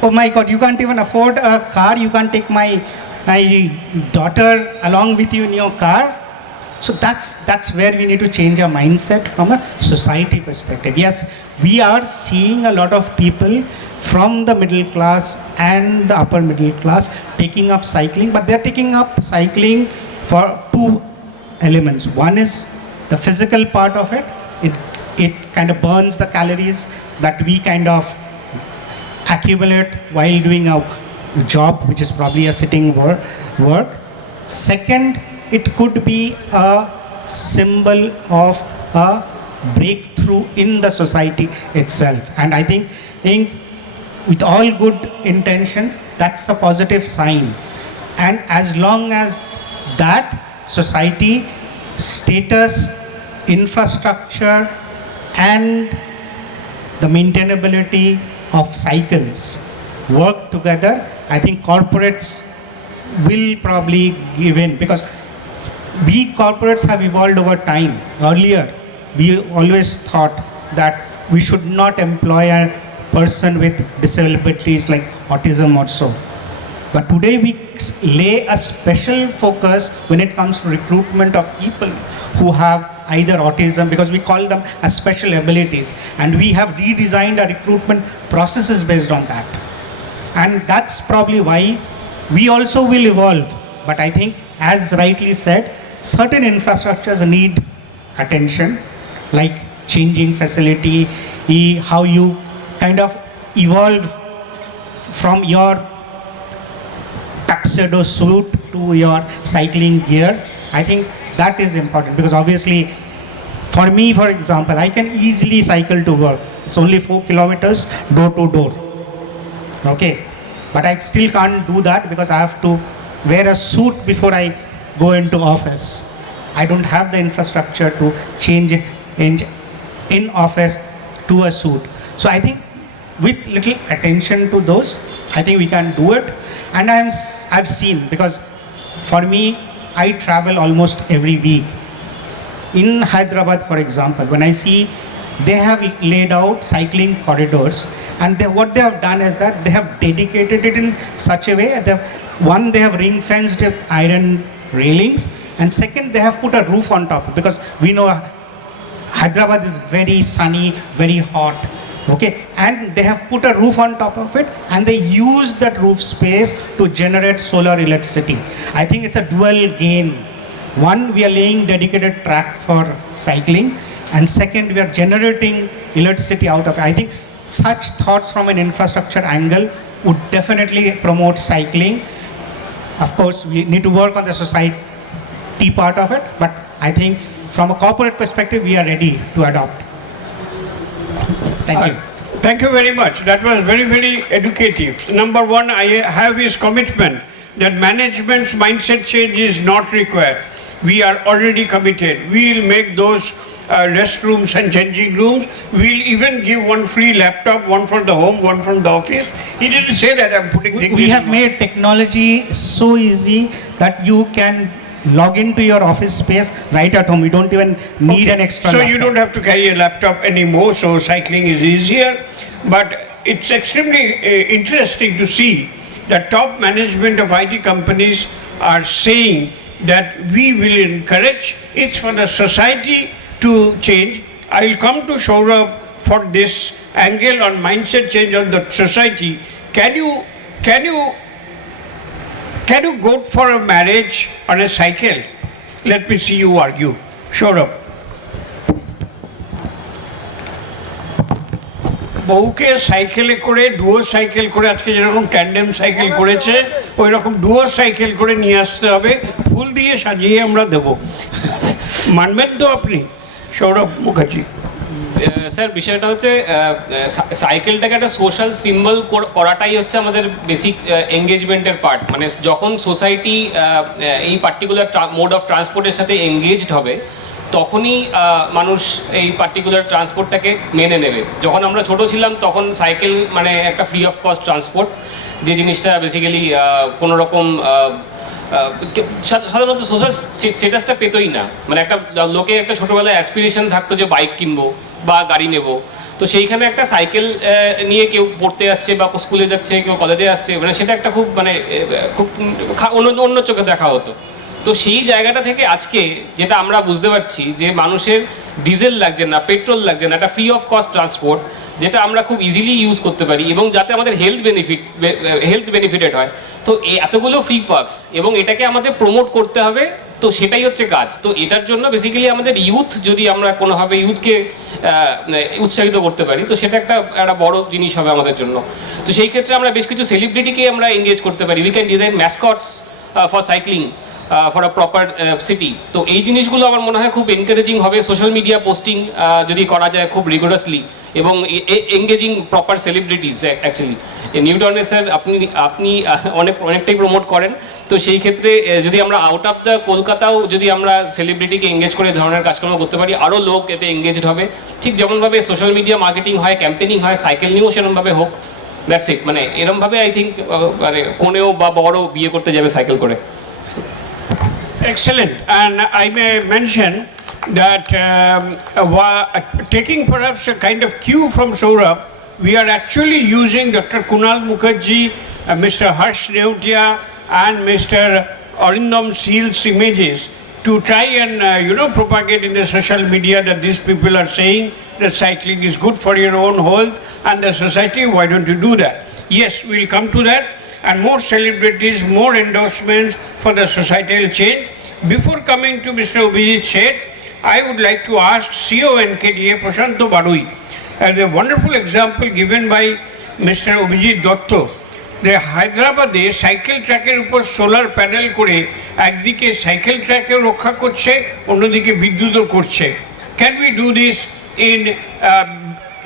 oh my God, you can't even afford a car, you can't take my daughter along with you in your car. So that's where we need to change our mindset from a society perspective. Yes, we are seeing a lot of people from the middle class and the upper middle class taking up cycling, but they're taking up cycling for two elements. One is the physical part of it. It kind of burns the calories that we kind of accumulate while doing our job, which is probably a sitting work. Second, it could be a symbol of a breakthrough in the society itself. And I think with all good intentions, that's a positive sign. And as long as that society, status, infrastructure, and the maintainability of cycles work together, I think corporates will probably give in, because we corporates have evolved over time. Earlier, we always thought that we should not employ a person with disabilities like autism or so. But today we lay a special focus when it comes to recruitment of people who have either autism, because we call them as special abilities, and we have redesigned our recruitment processes based on that. And that's probably why we also will evolve. But I think, as rightly said, certain infrastructures need attention, like changing facility, how you kind of evolve from your tuxedo suit to your cycling gear. I think that is important, because obviously for me, for example, I can easily cycle to work. It's only 4 kilometers door to door. Okay, but I still can't do that because I have to wear a suit before I go into office. I don't have the infrastructure to change in office to a suit. So I think with little attention to those, I think we can do it. And I've seen, because for me, I travel almost every week. In Hyderabad, for example, when I see they have laid out cycling corridors, and what they have done is that they have dedicated it in such a way. They have ring fenced with iron railings, and second, they have put a roof on top, because we know Hyderabad is very sunny, very hot. Okay, and they have put a roof on top of it, and they use that roof space to generate solar electricity. I think it's a dual gain. One, we are laying dedicated track for cycling, and second, we are generating electricity out of it. I think such thoughts from an infrastructure angle would definitely promote cycling. Of course, we need to work on the society part of it, but I think from a corporate perspective, we are ready to adopt. Thank you. Thank you very much. That was very, very educative. Number one, I have his commitment that management's mindset change is not required. We are already committed. We will make those restrooms and changing rooms. We'll even give one free laptop, one from the home, one from the office. He didn't say that I'm putting things. We have made technology so easy that you can log into your office space right at home. You don't even need an extra laptop. You don't have to carry a laptop anymore, so cycling is easier. But it's extremely interesting to see that top management of IT companies are saying that we will encourage. It's for the society to change. I will come to Saurabh for this angle on mindset change on the society. Can you go for a marriage on a cycle? Let me see you argue. Saurabh. বউকে সাইকেলে করে duo cycle করে আজকে যেরকম tandem cycle করেছে ওই রকম duo cycle করে নিয়ে আসতে হবে, ফুল দিয়ে সাজিয়ে আমরা দেব। মানবেন তো আপনি সৌরভ মুখার্জি? স্যার, বিষয়টা হচ্ছে সাইকেলটাকে একটা সোশ্যাল সিম্বল করাটাই হচ্ছে আমাদের বেসিক এঙ্গেজমেন্টের পার্ট। মানে যখন সোসাইটি এই পার্টিকুলার মোড অফ ট্রান্সপোর্টের সাথে এঙ্গেজড হবে তখনই মানুষ এই পার্টিকুলার ট্রান্সপোর্টটাকে মেনে নেবে। যখন আমরা ছোট ছিলাম তখন সাইকেল মানে একটা ফ্রি অফ কস্ট ট্রান্সপোর্ট, যে জিনিসটা বেসিক্যালি কোনো রকম সাধারণত সোশ্যাল স্ট্যাটাসটা পেতোই না। মানে একটা লোকে একটা ছোটোবেলায় অ্যাসপিরেশন থাকতো যে বাইক কিনবো বা গাড়ি নেব, তো সেইখানে একটা সাইকেল নিয়ে কেউ পড়তে আসছে বা স্কুলে যাচ্ছে, কেউ কলেজে আসছে, মানে সেটা একটা খুব মানে খুব অন্য চোখে দেখা হতো। তো সেই জায়গাটা থেকে আজকে যেটা আমরা বুঝতে পারছি যে মানুষের ডিজেল লাগছে না, পেট্রোল লাগছে না, একটা ফ্রি অফ কস্ট ট্রান্সপোর্ট যেটা আমরা খুব ইজিলি ইউজ করতে পারি এবং যাতে আমাদের হেলথ বেনিফিটেড হয়। তো এতগুলো ফ্রি পার্কস এবং এটাকে আমাদের প্রমোট করতে হবে, তো সেটাই হচ্ছে কাজ। তো এটার জন্য বেসিক্যালি আমাদের ইউথ, যদি আমরা কোনোভাবে ইউথকে উৎসাহিত করতে পারি তো সেটা একটা বড় জিনিস হবে আমাদের জন্য। তো সেই ক্ষেত্রে আমরা বেশ কিছু সেলিব্রিটিকে আমরা এঙ্গেজ করতে পারি। We can design mascots for cycling for a proper city. তো এই জিনিসগুলো আমার মনে হয় খুব এনকারেজিং হবে। সোশ্যাল মিডিয়া পোস্টিং যদি করা যায় খুব রিগোরাসলি এবং এঙ্গেজিং প্রপার সেলিব্রিটিস। অ্যাকচুয়ালি নিউটাউনে স্যার আপনি অনেকটাই প্রমোট করেন, তো সেই ক্ষেত্রে যদি আমরা আউট অফ দ্য কলকাতাও যদি আমরা সেলিব্রিটিকে এঙ্গেজ করে ধরনের কাজকর্ম করতে পারি, আরও লোক এতে এঙ্গেজড হবে। ঠিক যেমনভাবে সোশ্যাল মিডিয়া মার্কেটিং হয়, ক্যাম্পেনিং হয়, সাইকেল নিয়েও সেরকমভাবে হোক। That's it. মানে এরমভাবে আই থিঙ্ক মানে কোনেও বা বড় বিয়ে করতে যাবে সাইকেল করে। Excellent. And I may mention that taking perhaps a kind of cue from Saurabh, we are actually using Dr. Kunal Mukherjee, Mr. Harsh Neutia and Mr. Arindam Seal's images to try and propagate in the social media that these people are saying that cycling is good for your own health and the society. Why don't you do that? Yes, we'll come to that. And more celebrities, more endorsements for the societal change. Before coming to Mr. Abhijit Seth, I would like to ask CEO Nkda Prashanto Barui, as a wonderful example given by Mr. Abhijit Dotto, যে হায়দ্রাবাদে cycle ট্র্যাকের উপর solar panel করে একদিকে cycle ট্র্যাকেও রক্ষা করছে, অন্যদিকে বিদ্যুৎও করছে। Can we do this in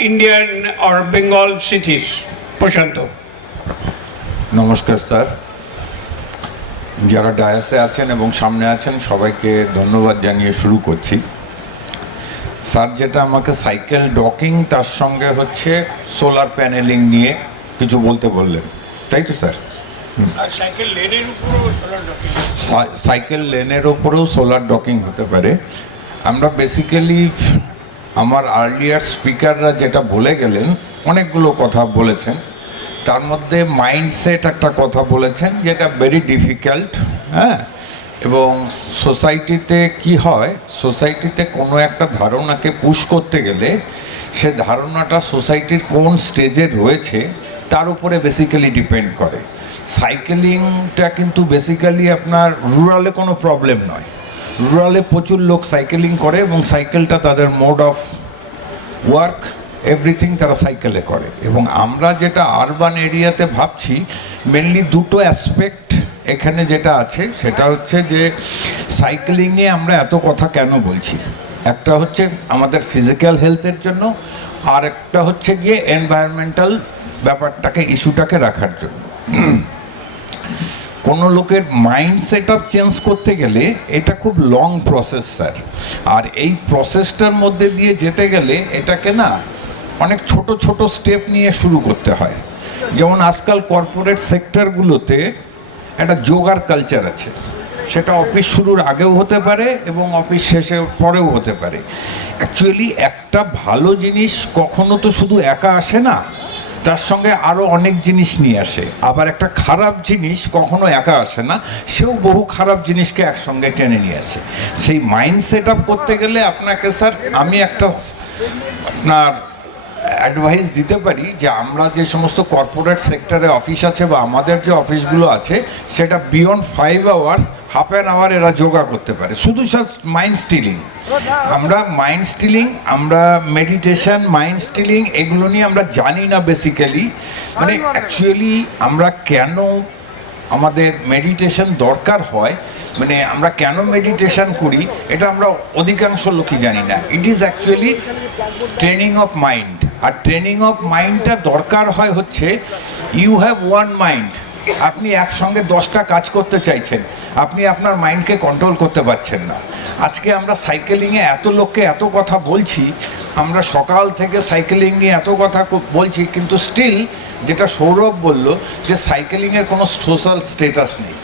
Indian or Bengal cities? Prashant. নমস্কার স্যার। যারা ডায়াসে আছেন এবং সামনে আছেন সবাইকে ধন্যবাদ জানিয়ে শুরু করছি। স্যার যেটা আমাকে সাইকেল ডকিং তার সঙ্গে হচ্ছে সোলার প্যানেলিং নিয়ে কিছু বলতে বললেন, তাই তো স্যার? সাইকেল লেনের ওপরেও সোলার ডকিং হতে পারে। আমরা বেসিক্যালি আমার আর্লিয়ার স্পিকাররা যেটা বলে গেলেন, অনেকগুলো কথা বলেছেন, তার মধ্যে মাইন্ডসেট একটা কথা বলেছেন যেটা ভেরি ডিফিকাল্ট। হ্যাঁ, এবং সোসাইটিতে কি হয়, সোসাইটিতে কোনো একটা ধারণাকে পুশ করতে গেলে সে ধারণাটা সোসাইটির কোন স্টেজে রয়েছে তার উপরে বেসিক্যালি ডিপেন্ড করে। সাইকেলিংটা কিন্তু বেসিক্যালি আপনার রুরালে কোনো প্রবলেম নয়। রুরালে প্রচুর লোক সাইকেলিং করে এবং সাইকেলটা তাদের মোড অফ ওয়ার্ক, এভরিথিং তারা সাইকেলে করে। এবং আমরা যেটা আরবান এরিয়াতে ভাবছি, মেনলি দুটো অ্যাসপেক্ট এখানে যেটা আছে সেটা হচ্ছে যে সাইকেলিংয়ে আমরা এত কথা কেন বলছি। একটা হচ্ছে আমাদের ফিজিক্যাল হেলথের জন্য, আর একটা হচ্ছে গিয়ে এনভায়রনমেন্টাল ব্যাপারটাকে, ইস্যুটাকে রাখার জন্য। কোনো লোকের মাইন্ড সেট আপ চেঞ্জ করতে গেলে এটা খুব লং প্রসেস স্যার। আর এই প্রসেসটার মধ্যে দিয়ে যেতে গেলে এটাকে না অনেক ছোট ছোট স্টেপ নিয়ে শুরু করতে হয়। যেমন আজকাল কর্পোরেট সেক্টরগুলোতে একটা যোগার কালচার আছে, সেটা অফিস শুরুর আগেও হতে পারে এবং অফিস শেষে পরেও হতে পারে। অ্যাকচুয়ালি একটা ভালো জিনিস কখনো তো শুধু একা আসে না, তার সঙ্গে আরও অনেক জিনিস নিয়ে আসে। আবার একটা খারাপ জিনিস কখনো একা আসে না, সেও বহু খারাপ জিনিসকে একসঙ্গে টেনে নিয়ে আসে। সেই মাইন্ড সেট আপ করতে গেলে আপনাকে স্যার আমি একটা আপনার অ্যাডভাইস দিতে পারি যে আমরা যে সমস্ত কর্পোরেট সেক্টরে অফিস আছে বা আমাদের যে অফিসগুলো আছে সেটা beyond 5 hours, half an hour এরা যোগা করতে পারে, শুধু মাইন্ড স্টিলিং। আমরা মাইন্ড স্টিলিং, আমরা মেডিটেশন, মাইন্ড স্টিলিং এগুলো নিয়ে আমরা জানি না বেসিক্যালি। মানে অ্যাকচুয়ালি আমরা কেন আমাদের মেডিটেশন দরকার হয়, মানে আমরা কেন মেডিটেশন করি, এটা আমরা অধিকাংশ লোকই জানি না। It is actually training of mind. আর ট্রেনিং অফ মাইন্ডটা দরকার হয় হচ্ছে ইউ হ্যাভ ওয়ান মাইন্ড। আপনি একসঙ্গে 10টা কাজ করতে চাইছেন, আপনি আপনার মাইন্ডকে কন্ট্রোল করতে পারছেন না। আজকে আমরা সাইকেলিংয়ে এত লোককে এত কথা বলছি, আমরা সকাল থেকে সাইকেলিং নিয়ে এত কথা বলছি, কিন্তু স্টিল যেটা সৌরভ বলল যে সাইকেলিংয়ের কোনো সোশ্যাল স্ট্যাটাস নেই,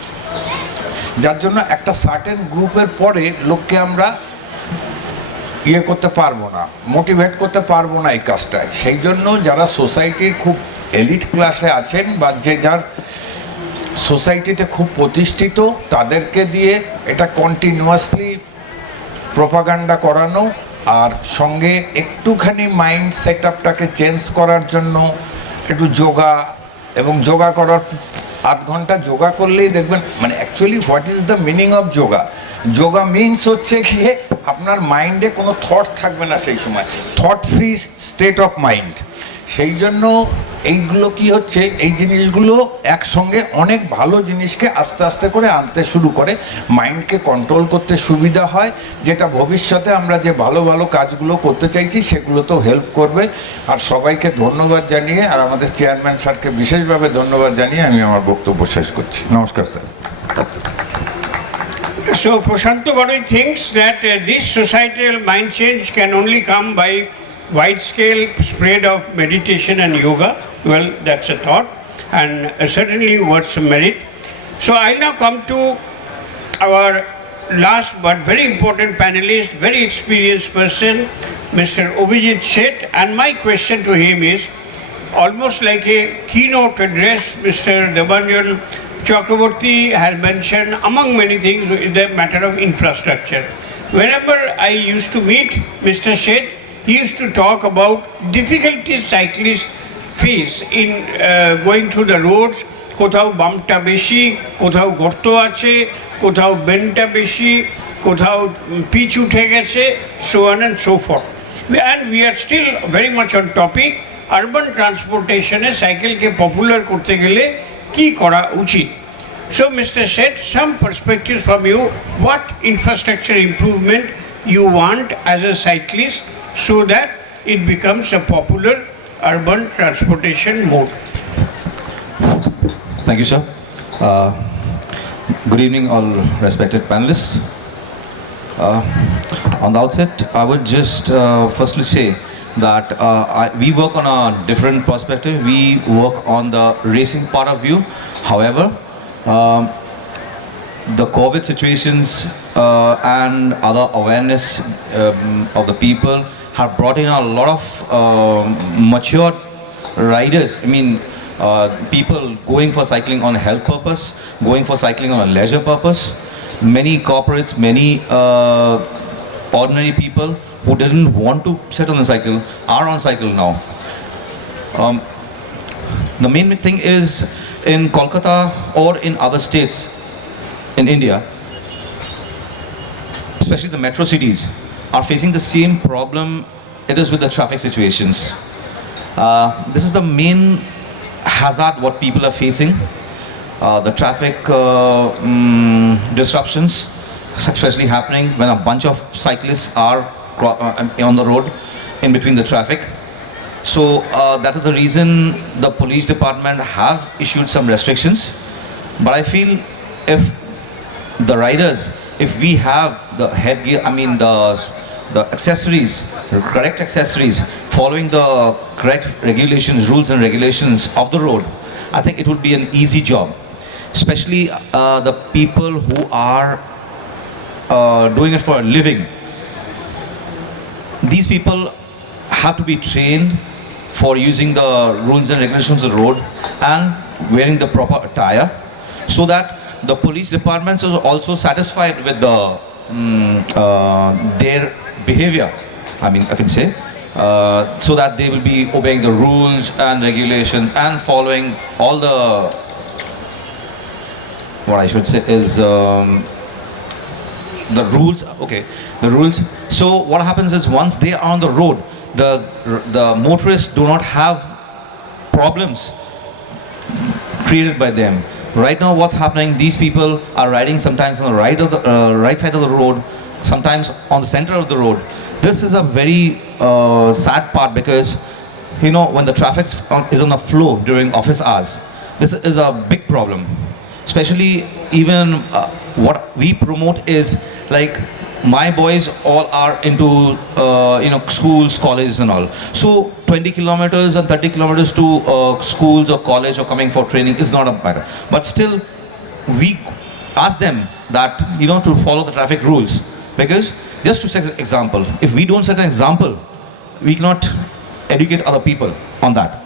যার জন্য একটা সার্টেন গ্রুপের পরে লোককে আমরা ইয়ে করতে পারবো না, মোটিভেট করতে পারবো না এই কাজটায়। সেই জন্য যারা সোসাইটির খুব এলিট ক্লাসে আছেন বা যে যার সোসাইটিতে খুব প্রতিষ্ঠিত, তাদেরকে দিয়ে এটা কন্টিনিউয়াসলি প্রোপাগান্ডা করানো, আর সঙ্গে একটুখানি মাইন্ড সেট আপটাকে চেঞ্জ করার জন্য একটু যোগা, এবং যোগা করার আধ ঘন্টা যোগা করলেই দেখবেন, মানে actually what is the meaning of yoga. Yoga means হচ্ছে গিয়ে আপনার মাইন্ডে কোনো থট থাকবে না সেই সময়, thought free state of mind. সেই জন্য এইগুলো কি হচ্ছে, এই জিনিসগুলো একসঙ্গে অনেক ভালো জিনিসকে আস্তে আস্তে করে আনতে শুরু করে, মাইন্ডকে কন্ট্রোল করতে সুবিধা হয়, যেটা ভবিষ্যতে আমরা যে ভালো ভালো কাজগুলো করতে চাইছি সেগুলোতেও হেল্প করবে। আর সবাইকে ধন্যবাদ জানিয়ে, আর আমাদের চেয়ারম্যান স্যারকে বিশেষভাবে ধন্যবাদ জানিয়ে আমি আমার বক্তব্য শেষ করছি। নমস্কার sir. So Prashanto Barai thinks that this societal mind change can only come by wide-scale spread of meditation and yoga. Well, that's a thought, and certainly worth some merit. So I'll now come to our last but very important panelist, very experienced person, Mr. Abhijit Seth, and my question to him is almost like a keynote address. Mr. Debanjan Chakraborty has mentioned, among many things, the matter of infrastructure. Whenever I used to meet Mr. Seth, he used to talk about difficulties cyclists face in going through the roads. কোথাও বাম্পটা বেশি, কোথাও গর্ত আছে, কোথাও বেন্ডটা বেশি, কোথাও pitch উঠে গেছে, so on and so forth. And we are still very much on topic. Urban transportation এ সাইকেলকে পপুলার করতে গেলে কি করা উচিত? So Mr. Seth, some perspectives from you. What infrastructure improvement you want as a cyclist so that it becomes a popular urban transportation mode? Thank you, sir. Good evening, all respected panelists. On the outset, I would just firstly say that we work on a different perspective. We work on the racing part of view. However, the COVID situations and other awareness of the people have brought in a lot of mature riders. I mean, people going for cycling on a health purpose, going for cycling on a leisure purpose. Many corporates, many ordinary people who didn't want to sit on the cycle are on cycle now. The main thing is in Kolkata or in other states in India, especially the metro cities, are facing the same problem it is with the traffic situations. This is the main hazard what people are facing. The traffic disruptions, especially happening when a bunch of cyclists are on the road in between the traffic. So that is the reason the police department have issued some restrictions. But I feel if the riders, if we have the headgear, I mean the accessories, correct accessories, following the correct regulations, rules and regulations of the road, I think it would be an easy job. Especially the people who are doing it for a living. These people have to be trained for using the rules and regulations of the road and wearing the proper attire, so that the police departments are also satisfied with the their behavior, I mean I can say, so that they will be obeying the rules and regulations and following all the, what I should say is the rules. Okay, the rules. So what happens is once they are on the road, the motorists do not have problems created by them. Right now what's happening, these people are riding sometimes on the right side of the road, sometimes on the center of the road. This is a very sad part, because you know, when the traffic is on the flow during office hours, this is a big problem. Especially even what we promote is like, my boys all are into schools, colleges and all. So 20 kilometers and 30 kilometers to schools or college or coming for training is not a matter. But still, we ask them that, you know, to follow the traffic rules. Because just to set an example, if we don't set an example, we cannot educate other people on that.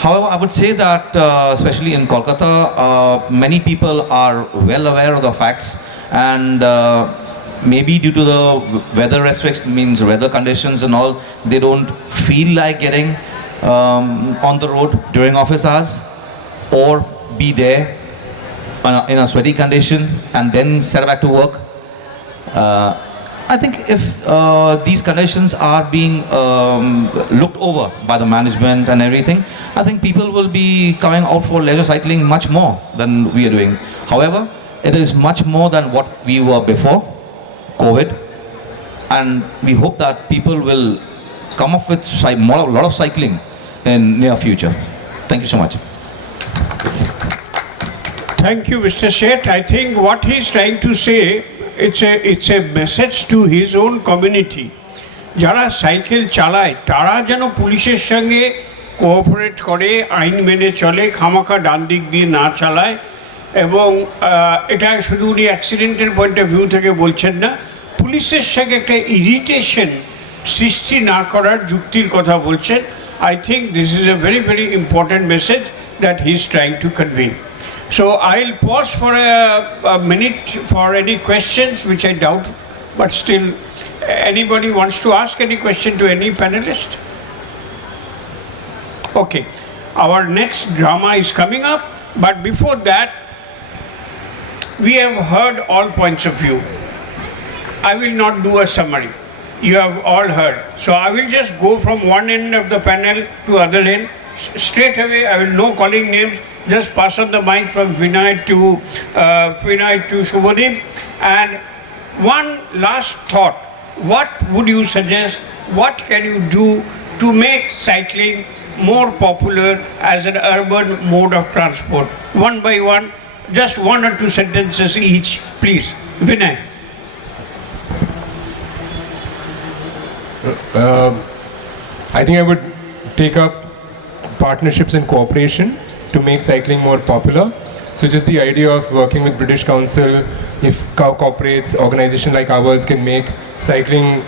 However, I would say that especially in Kolkata, many people are well aware of the facts, and maybe due to the weather restrictions, weather conditions and all, they don't feel like getting on the road during office hours, or be there in a sweaty condition and then set back to work. I think if these conditions are being looked over by the management and everything, I think people will be coming out for leisure cycling much more than we are doing. However, it is much more than what we were before COVID, and we hope that people will come up with a lot of cycling in near future. Thank you so much. Thank you, Mr. Seth. I think what he is trying to say, it's a message to his own community. যারা cycle চালায় তারা যেন পুলিশের সঙ্গে cooperate করে, আইন মেনে চলে, খামাখা ডান দিক দিয়ে না চালায়। এবং এটা শুধু উনি অ্যাক্সিডেন্টের পয়েন্ট অফ ভিউ থেকে বলছেন না, পুলিশের সঙ্গে একটা ইরিটেশন সৃষ্টি না করার যুক্তির কথা বলছেন। I think this is a very, very important message that he is trying to convey. So I'll pause for a minute for any questions, which I doubt, but still, anybody wants to ask any question to any panelist? Okay, our next drama is coming up, but before that, we have heard all points of view. I will not do a summary. You have all heard. So I will just go from one end of the panel to other end. Straight away, I will no calling names. Just pass on the mic from Vinay to Shubhodip. And one last thought. What would you suggest? What can you do to make cycling more popular as an urban mode of transport? one by one, just one or two sentences each, please. Vinay. I think I would take up partnerships and cooperation to make cycling more popular. So just the idea of working with British Council, if corporates, organizations like ours can make cycling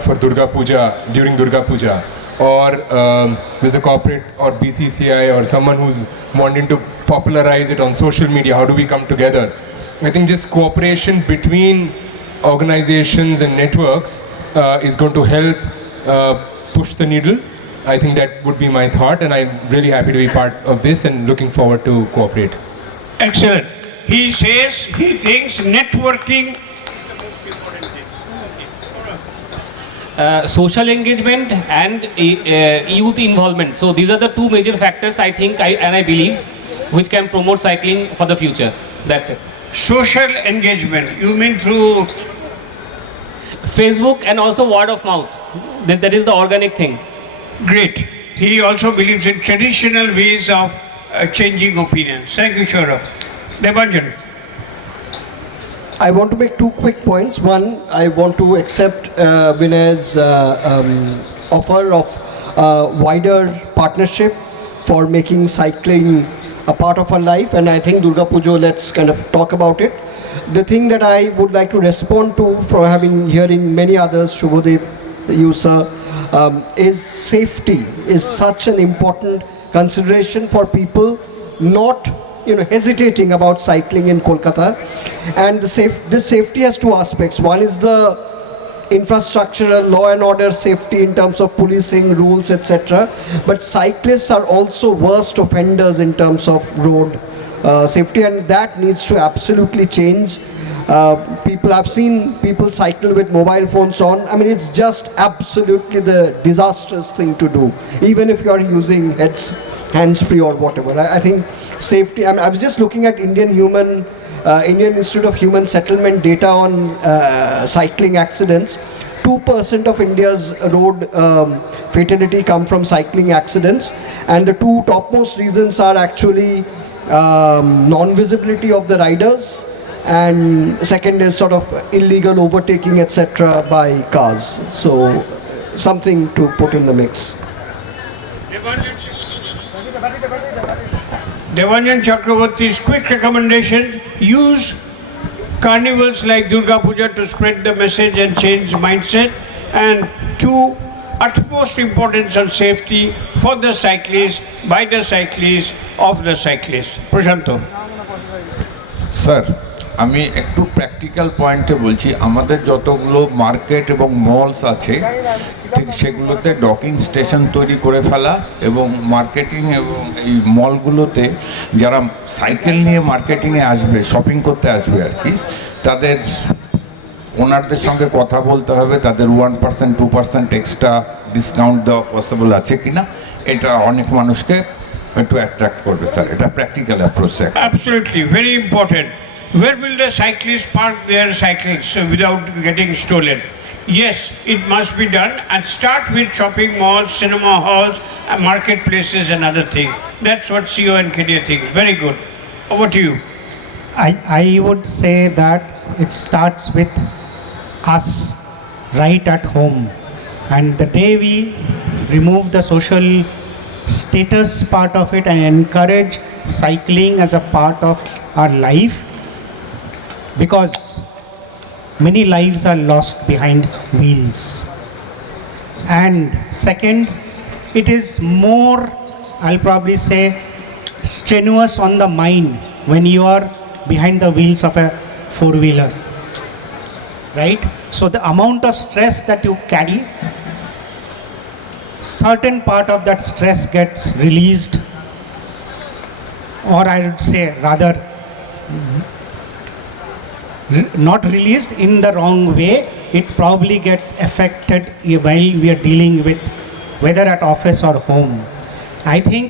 for Durga Puja, during Durga Puja, or there's a corporate or BCCI or someone who's wanting to popularize it on social media, how do we come together? I think just cooperation between organizations and networks is going to help push the needle. I think that would be my thought, and I'm really happy to be part of this and looking forward to cooperate. Excellent. He says he thinks networking. Social engagement and youth involvement. So these are the two major factors I think and I believe which can promote cycling for the future. That's it. Social engagement, you mean through Facebook and also word of mouth. That is the organic thing. great. He also believes in traditional ways of changing opinions. Thank you, Shaurabh. Debanjan. I want to make two quick points. One, I want to accept Vinay's offer of wider partnership for making cycling a part of our life, and I think Durga Puja, let's kind of talk about it. The thing that I would like to respond to from hearing many others, Shubhadev, you sir, is safety is such an important consideration for people not hesitating about cycling in Kolkata. And this safety has two aspects. One is the infrastructural, law and order safety in terms of policing, rules, etc. But cyclists are also worst offenders in terms of road safety, and that needs to absolutely change. I've seen people cycle with mobile phones on. I mean, it's just absolutely the disastrous thing to do, even if you are using hands-free or whatever. I think safety, I was just looking at Indian Institute of Human Settlement data on cycling accidents. 2% of India's road fatality come from cycling accidents, and the two topmost reasons are actually non-visibility of the riders, and second is sort of illegal overtaking, etc. by cars. So something to put in the mix. Devanjan Chakravarti's quick recommendation: use carnivals like Durga Puja to spread the message and change mindset, and two, utmost importance on safety for the cyclists, by the cyclists, of the cyclists. Prashanto. Sir আমি একটু practical পয়েন্টে বলছি, আমাদের যতগুলো market এবং malls আছে ঠিক সেগুলোতে ডকিং স্টেশন তৈরি করে ফেলা, এবং মার্কেটিং এবং এই মলগুলোতে যারা সাইকেল নিয়ে মার্কেটিংয়ে আসবে, শপিং করতে আসবে আর কি, তাদের ওনারদের সঙ্গে কথা বলতে হবে, তাদের 1% 2% এক্সট্রা ডিসকাউন্ট দেওয়া পসিবল আছে কিনা, এটা অনেক মানুষকে একটু অ্যাট্রাক্ট করবে স্যার। এটা practical approach sir. Absolutely, very important. Where will the cyclists park their cycles without getting stolen? Yes, it must be done, and start with shopping malls, cinema halls, marketplaces and other things. That's what CEO and Nkda think. Very good. Over to you. I would say that it starts with us right at home, and the day we remove the social status part of it and encourage cycling as a part of our life, because many lives are lost behind wheels. And second, it is more, I'll probably say, strenuous on the mind when you are behind the wheels of a four-wheeler, right? So the amount of stress that you carry, certain part of that stress gets released, or I would say rather not released in the wrong way. It probably gets affected while we are dealing with, whether at office or home. I think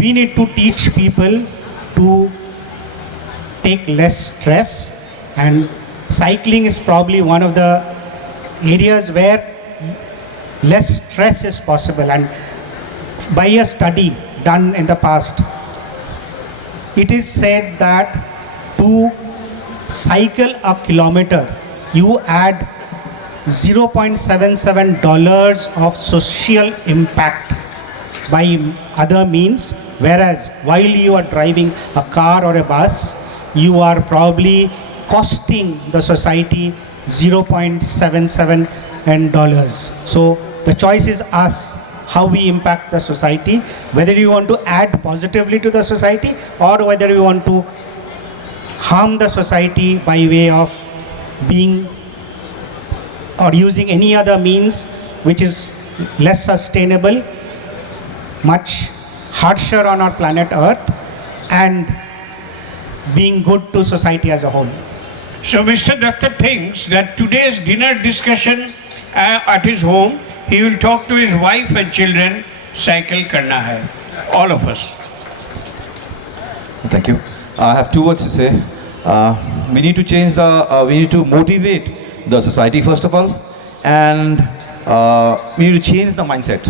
we need to teach people to take less stress, and cycling is probably one of the areas where less stress is possible. And by a study done in the past, it is said that to cycle a kilometer, you add $0.77 of social impact by other means, whereas while you are driving a car or a bus, you are probably costing the society $0.77. So the choice is us, how we impact the society, whether you want to add positively to the society or whether you want to harm the society by way of being or using any other means which is less sustainable, much harsher on our planet Earth, and being good to society as a whole. So Mr. Datta thinks that today's dinner discussion at his home, he will talk to his wife and children, cycle karna hai. All of us. Thank you. I have two words to say. We need to change we need to motivate the society first of all, and we need to change the mindset.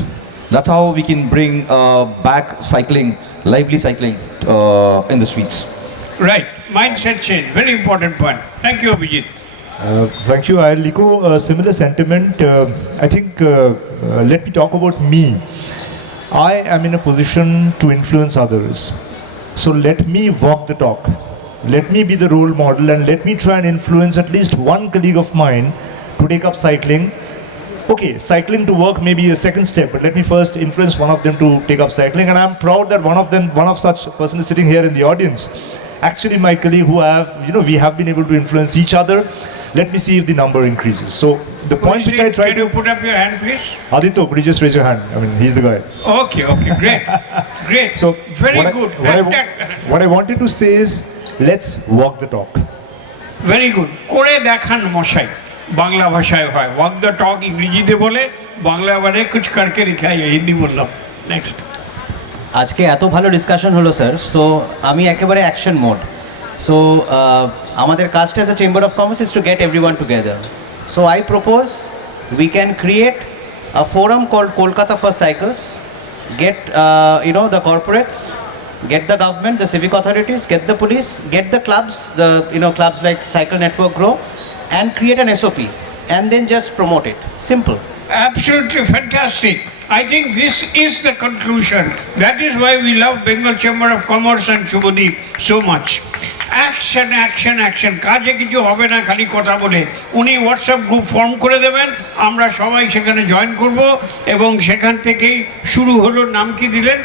That's how we can bring back cycling, lively cycling in the streets. Right, mindset change, very important point. Thank you, Abhijit. Thank you. I'll echo a similar sentiment. I think, let me talk about me. I am in a position to influence others. So let me walk the talk. Let me be the role model and let me try and influence at least one colleague of mine to take up cycling. Okay, cycling to work may be a second step, but let me first influence one of them to take up cycling. And I'm proud that one of such person is sitting here in the audience. Actually, my colleague who we have been able to influence each other. Let me see if the number increases. So the point which I try Can you put up your hand, please? Aditya, could you just raise your hand? I mean, he's the guy. Okay, great. Great. So very good. What I wanted to say is, let's walk the talk. Very good. করে দেখান মশাই, বাংলা ভাষায় হয়। Walk the talk ইংরেজিতে বলে, বাংলা বলে कुछ करके दिखाइए, হিন্দি বললাম। Next. আজকে এত ভালো ডিসকাশন হলো স্যার, সো আমি একেবারে অ্যাকশন মোড। সো আমাদের কাজটা as a chamber of commerce is to get everyone together. So I propose we can create a forum called Kolkata for cycles, get the corporates, get the government, the civic authorities, get the police, get the clubs, clubs like Cycle Network Grow, and create an SOP and then just promote it. Simple. Absolutely fantastic. I think this is the conclusion. That is why we love Bengal Chamber of Commerce and Shubhadeep so much. Action, action, action. কাজে কিছু হবে না খালি কথা বলে। উনি WhatsApp group form করে দেবেন, আমরা সবাই সেখানে জয়েন করব এবং সেখান থেকেই শুরু হলো। নাম কি দিলেন?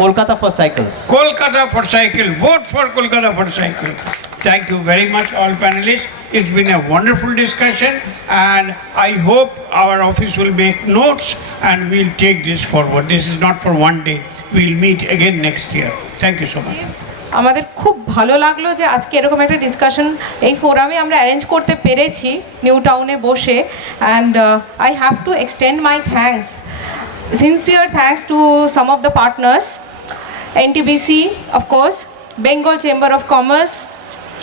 Kolkata for Cycles. Kolkata for Cycle. Vote for Kolkata for Cycle. Thank you very much, all panelists. It's been a wonderful discussion, and I hope our office will make notes and we'll take this forward. This is not for one day. We'll meet again next year. Thank you so much. আমাদের খুব ভালো লাগলো যে আজকে এরকম একটা discussion এই ফোরামে আমরা অ্যারেঞ্জ করতে পেরেছি নিউ টাউনে বসে, and I have to extend my thanks, sincere thanks to some of the partners, NTBC, of course, Bengal Chamber of Commerce,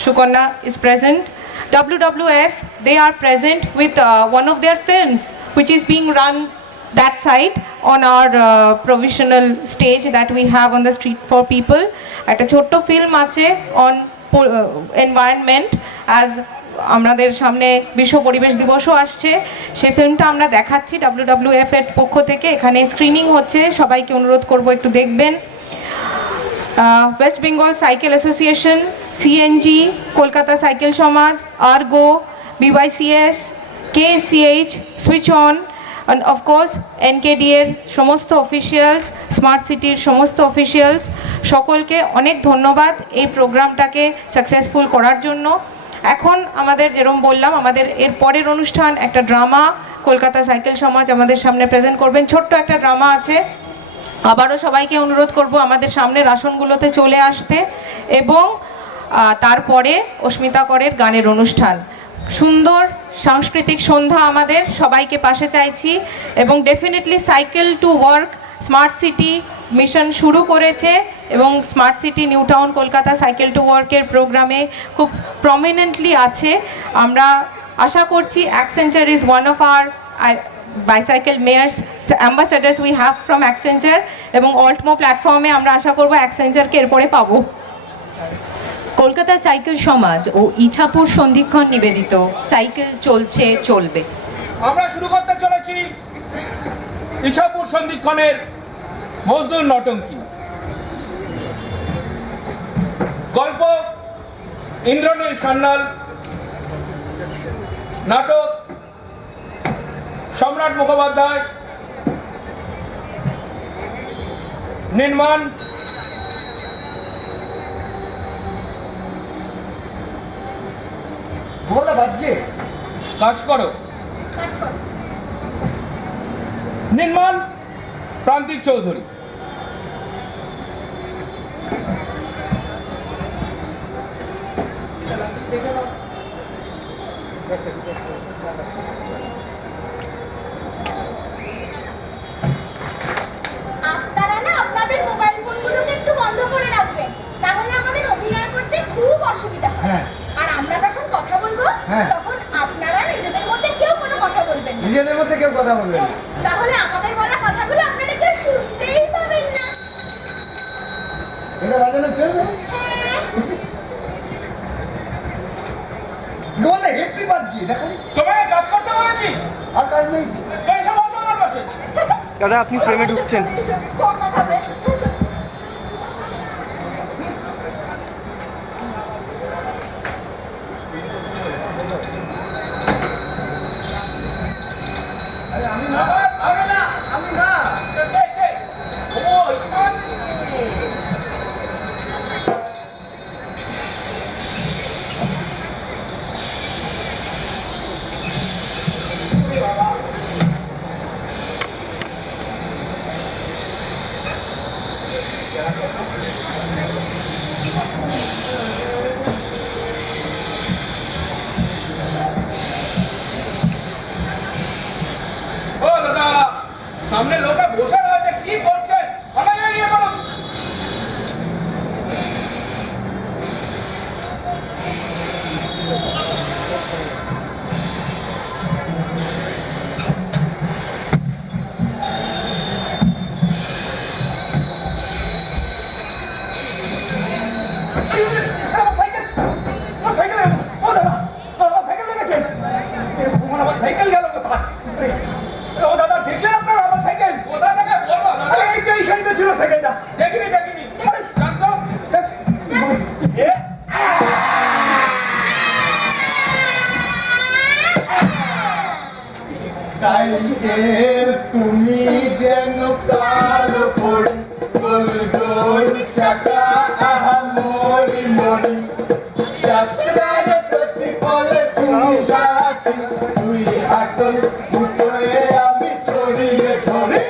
Shukarna is present, WWF, they are present with one of their films which is being run that side on our provisional stage that we have on the street for people. একটা ছোট্ট film আছে on environment, as আমাদের সামনে বিশ্ব পরিবেশ দিবসও আসছে, সেই ফিল্মটা আমরা দেখাচ্ছি WWF এর পক্ষ থেকে। এখানে স্ক্রিনিং হচ্ছে, সবাইকে অনুরোধ করব একটু দেখবেন। West Bengal cycle association, CNG, Kolkata cycle সমাজ, আর্গো, BYCS, KCH, switch on, and of course NKD এর সমস্ত অফিসিয়ালস, স্মার্ট সিটির সমস্ত অফিসিয়ালস, সকলকে অনেক ধন্যবাদ এই প্রোগ্রামটাকে সাকসেসফুল করার জন্য। এখন আমাদের যেরকম বললাম, আমাদের এর পরের অনুষ্ঠান একটা ড্রামা কলকাতা সাইকেল সমাজ আমাদের সামনে প্রেজেন্ট করবেন, ছোট্ট একটা ড্রামা আছে। আবারও সবাইকে অনুরোধ করব আমাদের সামনের আসনগুলোতে চলে আসতে, এবং তারপরে অস্মিতা করের গানের অনুষ্ঠান, সুন্দর সাংস্কৃতিক সন্ধ্যা আমাদের সবাইকে পাশে চাইছি। এবং definitely cycle to work smart city mission শুরু করেছে, এবং smart city new town Kolkata cycle to ওয়ার্কের প্রোগ্রামে খুব প্রমিনেন্টলি আছে। আমরা আশা করছি Accenture is one of our bicycle mayors ambassadors we have from Accenture, এবং অল্টমো প্ল্যাটফর্মে আমরা আশা করবো অ্যাক্সেঞ্জারকে এরপরে পাবো। কলকাতা সাইকেল সমাজ ও ইছাপুর সন্ধিক্ষণ নিবেদিত সাইকেল চলছে চলবে। আমরা শুরু করতে চলেছি ইছাপুর সন্ধিক্ষণের মজদুর নটঙ্কি। গল্প ইন্দ্রনীল সান্যাল, নাটক সম্রাট মুখোপাধ্যায়, নির্মাণ কাজ করো, নির্মাণ প্রান্তিক চৌধুরী। আপনারা না আপনাদের মোবাইল ফোনগুলোকে একটু বন্ধ করে রাখবেন, তাহলে আমাদের অভিনয় করতে খুব অসুবিধা হয়। আর আমরা যখন কথা বলবো তখন আপনারা নিজেদের মধ্যে কেউ কোনো কথা বলবেন না। নিজেদের মধ্যে কেউ কথা বলবে না, তাহলে আমাদের বলা কথাগুলো আপনারা কেউ শুনতেই পাবেন না। এটা বাজানো চলবে? গোলে হেপি বাজছি, দেখো তোমায় কাজ করতে বলেছি, আর কাজ নেই। পয়সা বসো আমার পাশে। দাদা আপনি ফ্রেমে ঢুকছেন। কথা খাবে। ও দাদা, সামনে লোকে বসে রয়েছে, কি করছেন? আমাকে ইয়ে করুন। সাইকেল গেল কোথায়? ও দাদা দেখলেন আপনারা আমার সাইকেল? কোথা থেকে বলবো দাদা? এই যে এইখানে তো ছিল সাইকেলটা। দেখিনি দেখিনি। জানতো? সাইকেল তুমি যেন কালো পড়ি, গোল গোল চাকা আহা মরি মরি, যাত্রার প্রতিফলে তুমি সাথী, তুই হাতল মুঠোয় আমি ছড়িয়ে ছড়ি।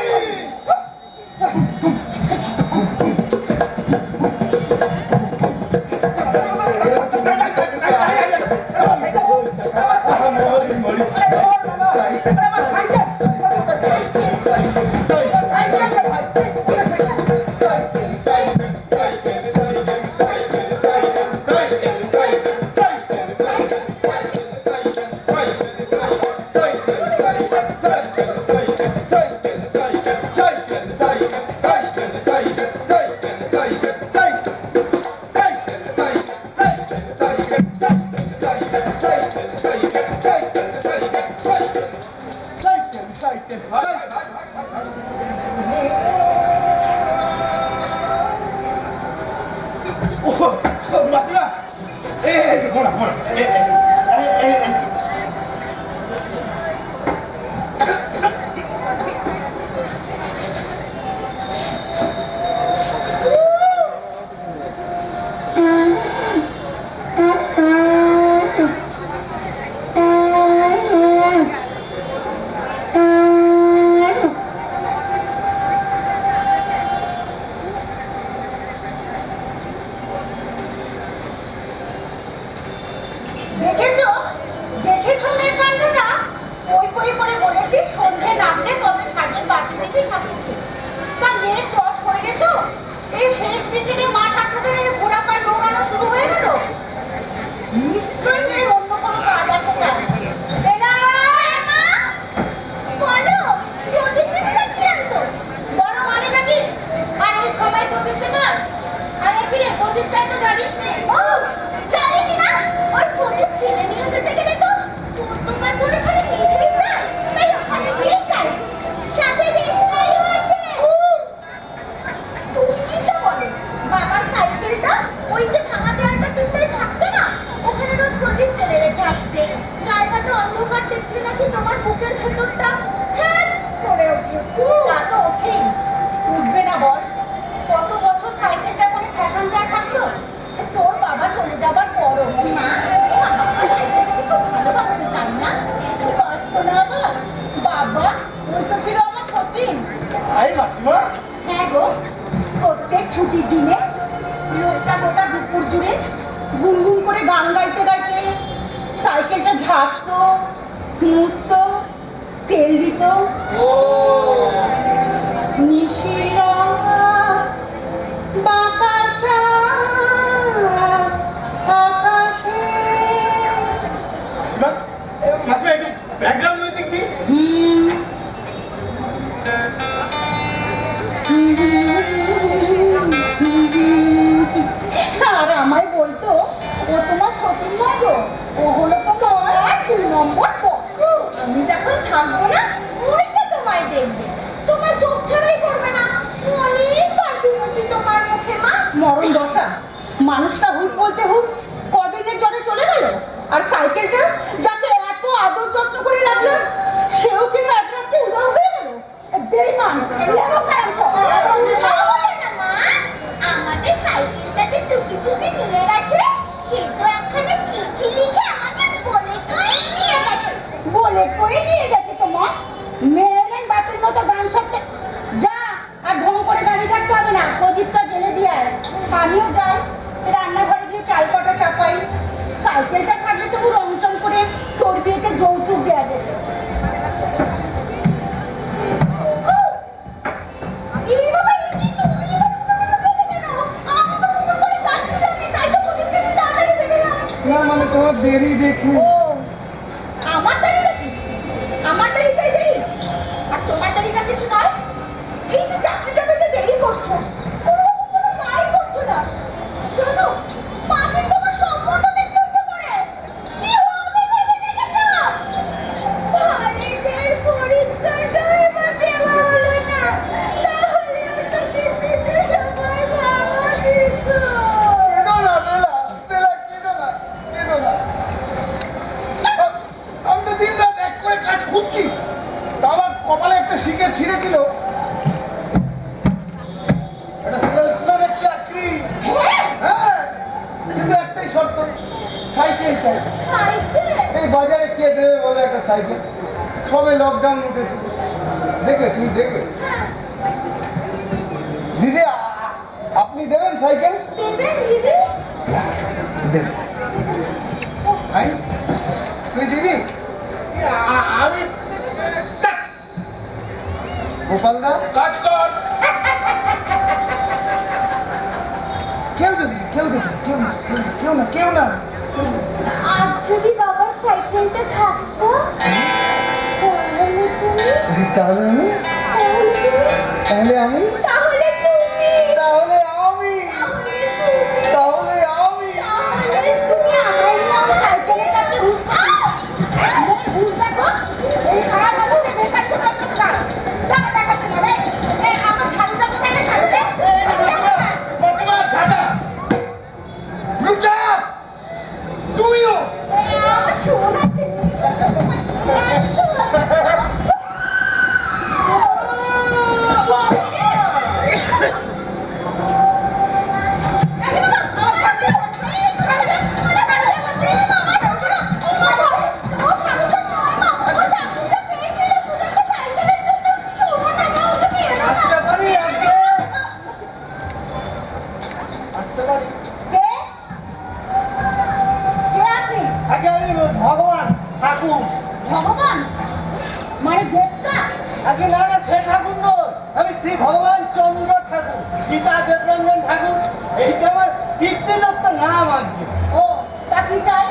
দেখে মা, আমার সাইকেলটাকে খুব ভালোবাসতো, তাই না? বাসতো না বাবা? বাবা, ওই তো ছিল আমার সতীন। আই মাসিমা, হ্যাঁ গো, প্রত্যেক ছুটির দিনে লোকটা গোটা দুপুর জুড়ে গুনগুন করে গান গাইতে গাইতে সাইকেলটা ঝাড়তো, মুছতো, তেল দিত। নিশিরাঙা বাঁকা চাঁদ আকাশে। মাসিমা, মাসিমা একটু ব্যাকগ্রাউন্ড মিউজিক দি। আর আমায় বলতো, ও তোমার সতীন নয় গো, ও হলো তোমার 2 নম্বর পক্ষ। আমি যখন থাকবো না, ওই তো তোমায় দেখবে, তোমার চোখ ছাড়াই করবে না। অনেকবার শুনেছি তোমার মুখে মা। মরণ দশা, মানুষটা হুট বলতে হুট কদিনের জ্বরে চলে গেল, আর সাইকেলটা যাকে এত আদর যত্ন করে রাখলাম, সেও কিনা এক রাত্রে উধাও হয়ে গেল। বেঈমান, এগুলো খারাপ সব। আমাদের সাইকেলটা যে চুপি চুপি নিয়ে গেছে, সে তো একখানা চিঠি লিখে আমাদের বলে কই নিয়ে গেছে। বলে কই নিয়ে গেছে তোমার? মেয়েলেন বাপের মতো গান ছড়তে যা, আর ঢং করে দাঁড়িয়ে থাকতে হবে না, প্রদীপটা জ্বেলে দিয়ে আয়। আমিও যাই, রান্নাঘরে গিয়ে চাল কটা চাপাই। সাইকেলটা থাকলে তবু রংচং করে তোর বিয়েতে যৌতুক দেওয়া যেত। না মানে তোমার দেরি দেখি। আমার দাড়ি দেখি? আমার দাড়িটাই দেরি, আর তোমার দাড়িটা কিছু নয়। এই যে চাকরিটা পেতে দেরি করছো, কোনো কাজ করছো না, জানো মাকে তোমার সম্বন্ধ দেখতে উঠে পড়ে। কি হবে ভেবে দেখেছো? কলেজের পরীক্ষাটা এবার দেওয়া হলো না, তাহলে তো কিছুটা সময় ভালো দিত। কেঁদো না বেলা, বেলা কেঁদো না, কেঁদো না। আমি তো দিন রাত এক করে কাজ খুঁজছি, তা আমার কপালে একটা শিখে ছিঁড়ে দিল। একটা সেলসম্যানের চাকরি। হ্যাঁ, কিন্তু একটাই শর্ত, সাইকেল চাই। এই বাজারে কে দেবে বলে একটা সাইকেল? সবে লকডাউন উঠেছে, দেখবে তুমি দেখবে। দিদি, আপনি দেবেন সাইকেল? দেবেন দিদি? দেবেন। ভাই, তুই দিবি? আমি গোপালদা কাজ কর। কেউ দেবে, কেউ দেবে, কেউ না, কেউ না, কেউ না। আর যদি বাবার সাইকেলটা থাকতো, তাহলে তুমি, তাহলে আমি, তাহলে আমি, তাহলে তুমি, তাহলে আমি, তাহলে আমি। তাহলে তুমি আমায় নিয়ে আমার সাইকেলের কাছে ঘুষ পাও। ঘুষ দেখো, এই খারাপ হবে যে বেকার ছোট ছোট গান। দেখা দেখাচ্ছে না রে, এই আমার ছাড়ুটা কোথায় রে, ছাড়ুটা? মাসিমা ঝাঁটা, ব্রুটাস, তুইও। আমার সোনা ছেলে, একদম। আগে আমি ভগবান ঠাকুর। ভগবান মানে দেবতা? আগে না না, সে ঠাকুর নয়, আমি শ্রী ভগবান চন্দ্র ঠাকুর, গীতা দেবরঞ্জন ঠাকুর। এইটা আমার পিতৃদত্ত নাম আগে। ও, তা কি চাই?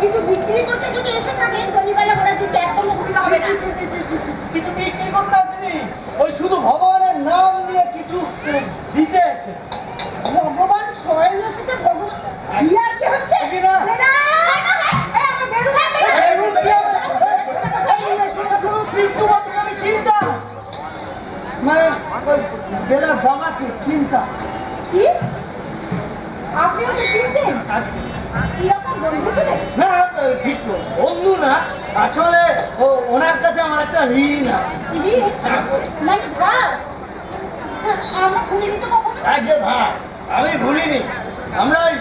কিছু বিক্রি করতে যদি এসে থাকেন, গলিবেলা ভরে দিতে একদম সুবিধা হবে না। কিছু বিক্রি করতে আসেনি, ওই শুধু ভগবানের নাম নিয়ে কিছু দিতে এসেছে। ভগবান স্বয়ং এসেছে। ভগবান ইয়ার কি হচ্ছে? না। আমি চিন্তা মানে বেলার বাবাকে চিন্তা। কি? আপনি ওকে চিনতেন? কিরকম বন্ধু ছিলেন? না ঠিক বন্ধু না, আসলে ওনার কাছে আমার একটা ঋণ আছে। ঋণ? মানে ধার? আমরা ভুলিনি তো কখনো। আগে ভাই, আমি ভুলিনি। আমরা ওই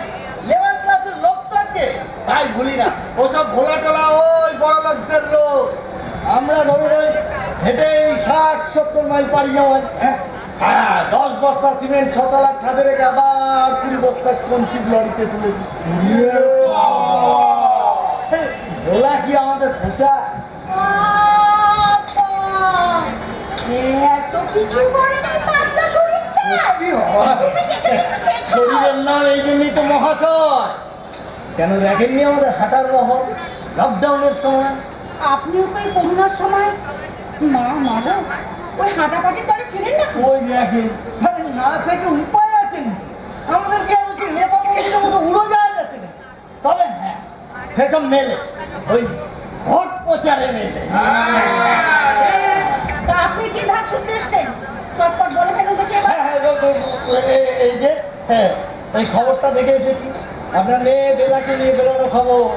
11 ক্লাসের লোক থাকে, তাই ভুলি না, ওসব ভোলা টোলা ওই বড় লোকদের লোক। আমরা ধরুন ওই হেঁটে 60-70 মাইল পাড়ি যাওয়ার, হ্যাঁ 10 বস্তা সিমেন্ট 6 তলার ছাদে রেখে আবার 20 বস্তা স্পঞ্চিপ লরিতে তুলে দিই। ভোলা কি আমাদের পোষা? এত কিছু করে নাই পাতলা শরীরটা। শরীরের নাম এই জন্যই তো মহাশয়। কেন দেখেননি আমাদের হাঁটার বহর লকডাউনের সময়? আপনিও তো এই করোনার সময় মা গো ওই হাঁটাপাটির দলে ছিলেন না? ওই দেখেন, আরে না থেকে উপায় আছে না, আমাদেরকে আর কি নেতা মন্ত্রীর মতো উড়ো যাওয়া যাচ্ছে না। তবে হ্যাঁ সেসব মেলে ওই ভোট প্রচারে মেলে। তা আপনি কি ধার শুনতে এসছেন? চটপট বলে ফেলুন তো কে? এই যে হ্যাঁ এই খবরটা দেখে এসেছি, আপনার মেয়ে বেলাকে নিয়ে বেরোনো খবর।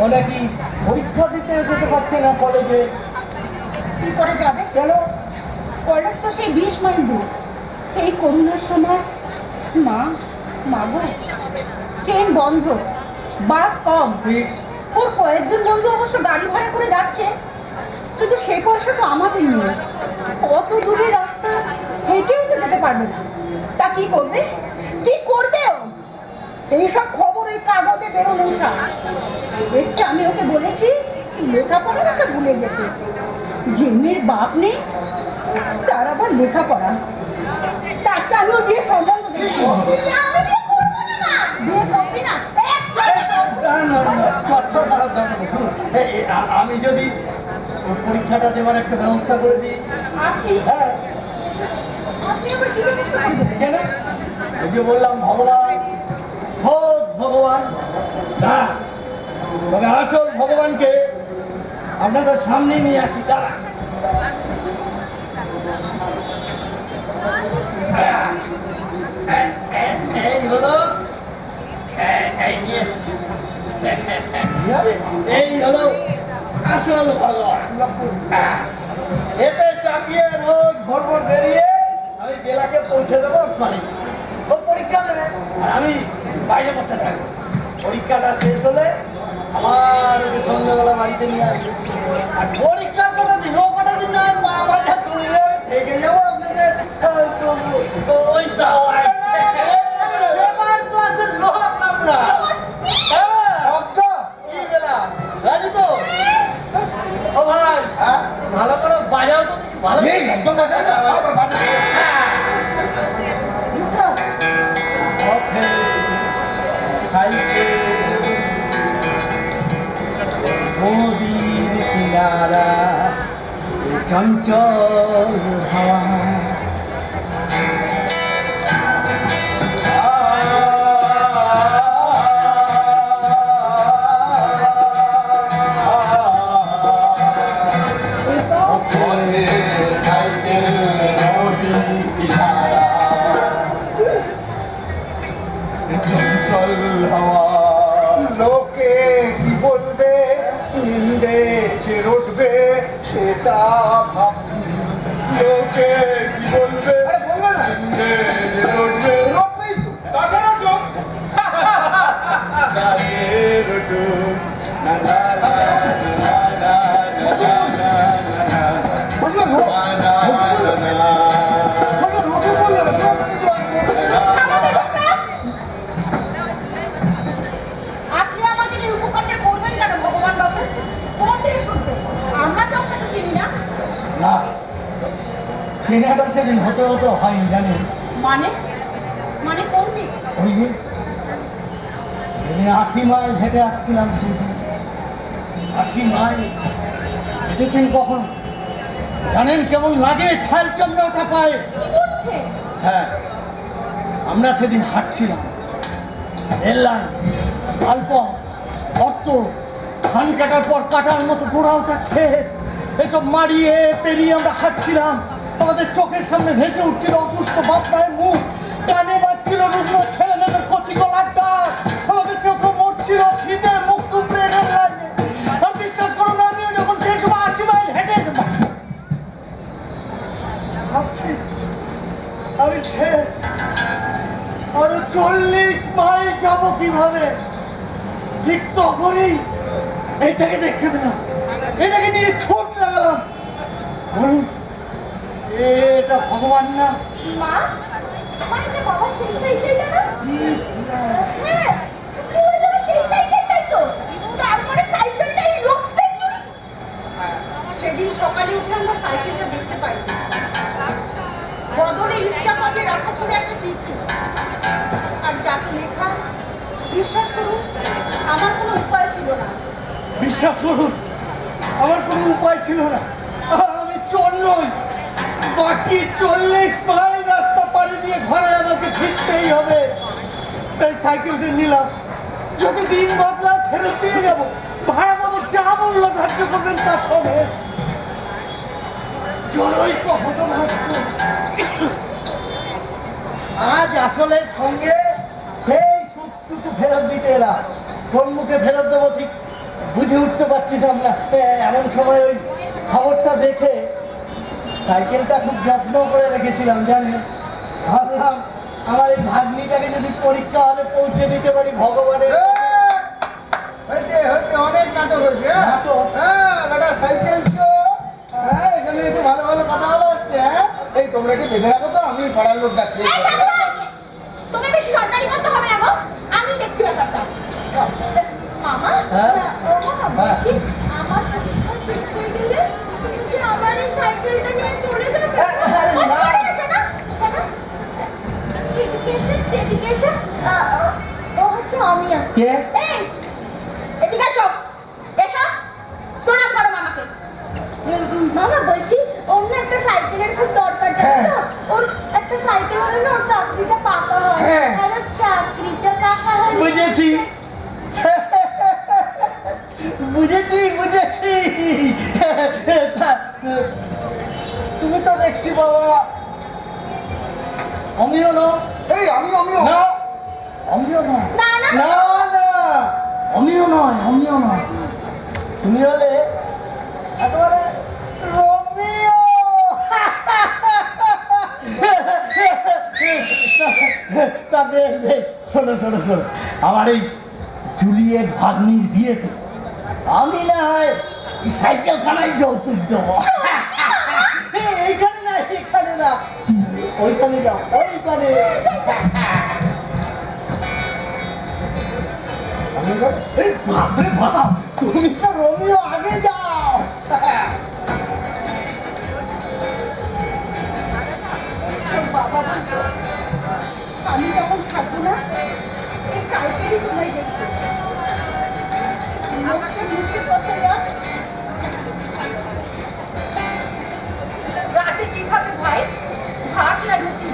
ও নাকি পরীক্ষা দিতে যেতে পারছে না কলেজে। কি করে যাবে? কেন? কলেজ তো সেই 20 মাইল দূর। এই করোনার সময় মা গো ট্রেন বন্ধ, বাস কম। ওর কয়েকজন বন্ধু অবশ্য গাড়ি ভাড়া করে যাচ্ছে, কিন্তু সে পয়সা তো আমাদের নেই। কত দূরের রাস্তা হেঁটেও তো যেতে পারবে না। তা কি করবে? কি করবে ও? এইসব খবর ওই কাগজে বেরোনো। দেখছি আমি ওকে বলেছি লেখাপড়া না ভুলে যেতে। যে মেয়ের বাপ নেই তার আবার লেখাপড়া। তার চালু বিয়ে সম্বন্ধ দেখছি। বিয়ে করবি না? আমি যদি পরীক্ষাটা দেওয়ার একটা ব্যবস্থা করে দিই। আপনি হ্যাঁ আবার কি ব্যবস্থা করবেন? কেন? ওই যে বললাম ভগবান, খোদ ভগবান। দাঁড়া, তবে আসল ভগবানকে আপনাদের সামনে নিয়ে আসি। দাঁড়া, এই হলো এই হলো আসল ভগবান। এতে চাপিয়ে রোজ ভোর ভোর বেরিয়ে আমি বেলাকে পৌঁছে দেবো কলেজে। ও পরীক্ষা দেবে আর আমি বাইরে বসে থাকবো। পরীক্ষাটা শেষ হলে আমার ওকে সন্ধ্যাবেলা বাড়িতে নিয়ে আসবে। আর পরীক্ষা কটা দিন না বাবা যা তুলবে আমি থেকে যাবো আপনাদের ওই দাওয়ায়। লেবার ক্লাসের লোক আমরা। কি বেলা রাজি তো? ও ভাই ভালো করে বাজাও তো দেখি। ভালো একদম নদীর কিনারা চঞ্চল হাওয়া লোকে কি বলবে, নিন্দে যে রটবে সেটা ভাবছি। লোকে কি বলবে, নিন্দে যে রটবে, রটবেই তো। আপনি আমাদের এই উপকারটা করবেন কেন ভগবান বাবু? কোন থেকে শুনতে? আমরা তো আপনাকে চিনি না। না, চেনাটা সেদিন হতে হতে হয়নি জানেন। মানে কোন দিক? ওই যে যেদিন 80 মাইল হেঁটে আসছিলাম, সেদিন 80 মাইল হেঁটেছেন কখন জানেন? কেমন লাগে ছাল চামড়াটা পায়ে। হ্যাঁ, আমরা সেদিন হাঁটছিলাম রেল লাইন, অল্প অর্থ, ধান কাটার পর কাটার মতো গোড়া ওটা খেয়ে এসব মারিয়ে পেরিয়ে আমরা হাঁটছিলাম। আমাদের চোখের সামনে ভেসে উঠছিল অসুস্থ বাপ মায়ের মুখ, কানে বাজছিল রুগ্ন ছেলে মেয়েদের কচি গলার ডাক। আমাদের কেউ কেউ মরছিল খিদে মুখ টুকরে রেল লাইনে। আর বিশ্বাস করুন, আমিও যখন সেই সময় 80 মাইল হেঁটে ভাবছি আমি শেষ, আরো 40 মাইল যাবো কিভাবে। ঠিক তখনই এটাকে দেখতে পেলাম, এটাকে নিয়ে ছোট লাগালাম। বলুন এটা ভগবান না? মা মা এটা বাবা সেই সাইকেলটা না? হ্যাঁ চুরি হয়ে যাওয়া সেই সাইকেলটাই তো। তারপরে সাইকেলটাই লোকটাই চুরি। সেদিন সকালে উঠে আমরা সাইকেলটা দেখতে পাই, বদলে ইচ্ছা পদে রাখা ছিল একটা চিঠি, আর যাতে লেখা, বিশ্বাস করুন আমার কোনো উপায় ছিল না। বিশ্বাস করুন আমার কোনো উপায় ছিল না। আমি চোর নই, বাকি 40 মাইল রাস্তা পাড়ি দিয়ে ঘরে আমাকে ফিরতেই হবে। তাই সাইকেলটা নিলাম, যদি দিন বদলা ফেরত দিয়ে যাবো, ভাড়া বাবু যা মূল্য ধার্য করবেন তার সঙ্গে। জনই কত ভাগ্য, আজ আসলে সঙ্গে সেই সুদটুকু ফেরত দিতে এলাম। কোন মুখে ফেরত দেবো ঠিক বুঝে উঠতে পারছিলাম না। এমন সময় ওই খবরটা দেখে সাইকেলটা খুব যত্ন করে রেখেছিলাম জানেন। ভাবলাম আমার এই ভাগ্নিটাকে যদি পরীক্ষা হলে পৌঁছে দিতে পারি ভগবানের। হয়েছে হয়েছে, অনেক নাটক হয়েছে। নাটক? হ্যাঁ বেটা সাইকেল চোর। হ্যাঁ এখানে এসে ভালো ভালো কথা বলা হচ্ছে। হ্যাঁ এই তোমরা কি বেঁধে রাখো তো, আমি পাড়ার লোক ডাকছি। তুমি বেশি সরকারি করতে হবে না গো, আমি দেখছি ব্যাপারটা। মামা ও মামা বলছি আমার পরীক্ষা শেষ হয়ে গেলে তুমি কি আমার এই সাইকেলটা নিয়ে চলে যাবে? ডেডিকেশন ও হচ্ছে অমিয়া। কে? এই এদিকে এসো, এসো প্রণাম করো মামাকে। মামা বলছি ওর না একটা সাইকেলের খুব দরকার, জানো তো? ওর একটা সাইকেল হলে না ওর চাকরিটা পাকা হয়। আর ওর চাকরিটা পাকা হলে বুঝেছি বুঝেছি বুঝেছি। তুমি তো দেখছি বাবা আমিও না। এই আমিও না, আমিও না, না না না না আমিও নয়, আমিও নয়। তুমি হলে একেবারে রোমিও। তা বেশ বেশ, শোনো শোনো শোনো, আমার এই জুলিয়েট ভাগ্নির বিয়েতে আমি না হয় সাইকেল খানায় যৌতুক দেবো। এইখানে না, এখানে না, ওইখানে যাও, ওইখানে। এই বাপরে বাপ, তুমি তো রোমিও, আগে যাও। বাবা আমি যখন থাকবো না এই সাইকেলই তোমায় দেখতে। লোকটা মুখের কথা যাক, রাতে কি খাবে ভাই? ভাত না রুটি?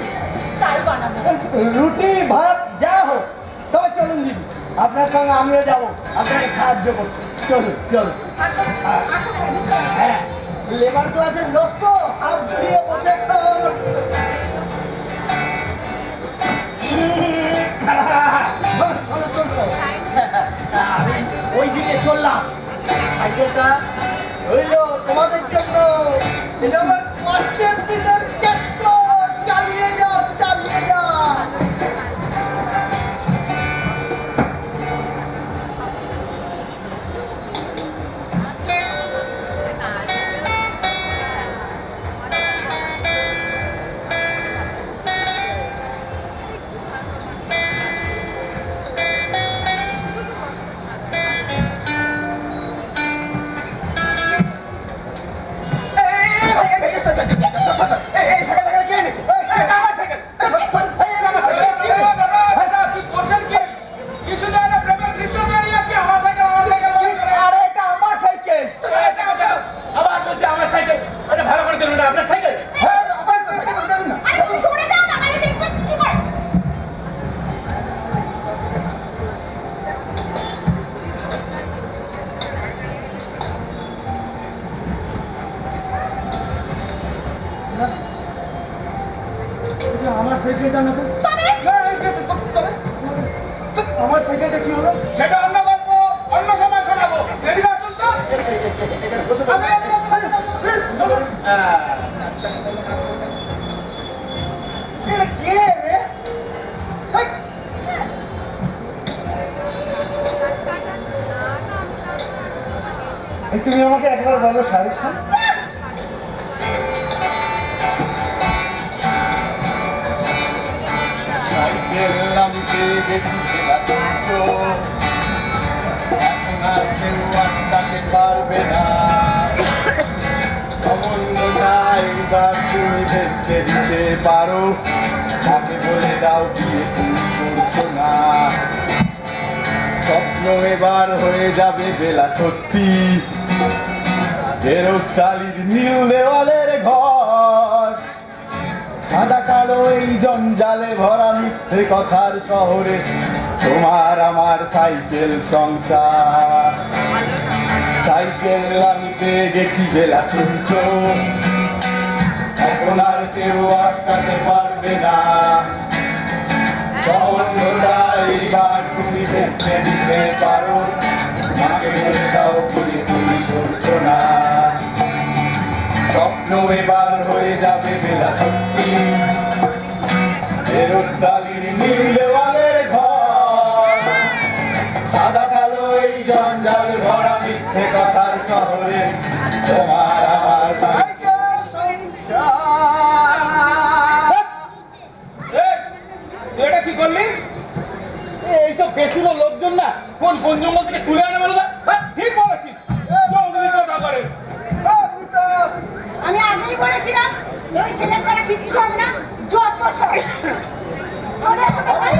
তাই বানাবো। রুটি ভাত যা হোক, তবে চলুন দিদি, আপনার সঙ্গে আমিও যাবো আপনাকে সাহায্য করতে। চলুন চলুন। হ্যাঁ লেবার ক্লাসের লোক তো, হাত দিয়ে বসে আমি ওই দিকে চললাম। সাইকেলটা রইল তোমাদের জন্য, এটা আমার কষ্টের দিনের কষ্ট। চালিয়ে যাও, চালিয়ে যাও। আমার সাইকেলটা না তো, আমার সাইকেলটা কি হলো সেটা অন্য গল্প, অন্য সময় শোনাবো। এদিকে আসুন তো। এটা কে রে? এই তুমি আমাকে একবার বলো শাহরুখ খান। সাইকেল নামতে দেখি এখন আর কেউ আটকাতে পারবে না, সমন্বয়টা এইবার তুমি ভেস্তে দিতে পারো, তাকে বলে দাও বিয়ে তুমি করছো না। স্বপ্ন এবার হয়ে যাবে বেলা সত্যি, বেরোজগালির নীল দেওয়ালের ঘর, সাদা কালো এই জঞ্জালে ভরা মিথ্যে কথার শহরে তোমার আমার সাইকেল সংসার। সাইকেল আমি পেয়ে গেছি বেলা শুনছো, এখন আর কেউ আটকাতে পারবে না, এইবার তুমি ভেস্তে দিতে পারো, মাকে বলে দাও বিয়ে তুমি করছো না। স্বপ্ন এবার হয়ে যাবে বেলা সত্যি, বেরোজগালির নীল দেওয়ালের ঘর, সাদা কালো এই জঞ্জাল ভরা মিথ্যে কথার শহরে তোমার আমার সাইকেল সংসার। তুই এটা কি করলি? এইসব বেশিরও লোকজন না কোন কোন জঙ্গল থেকে তুলে আনে বলো। ঠিক বলেছিস, কথা করে। আমি আগেই বলেছিলাম এই ছেলের দ্বারা কিচ্ছু হবে না, যত সব চলে আসো তো ভাই।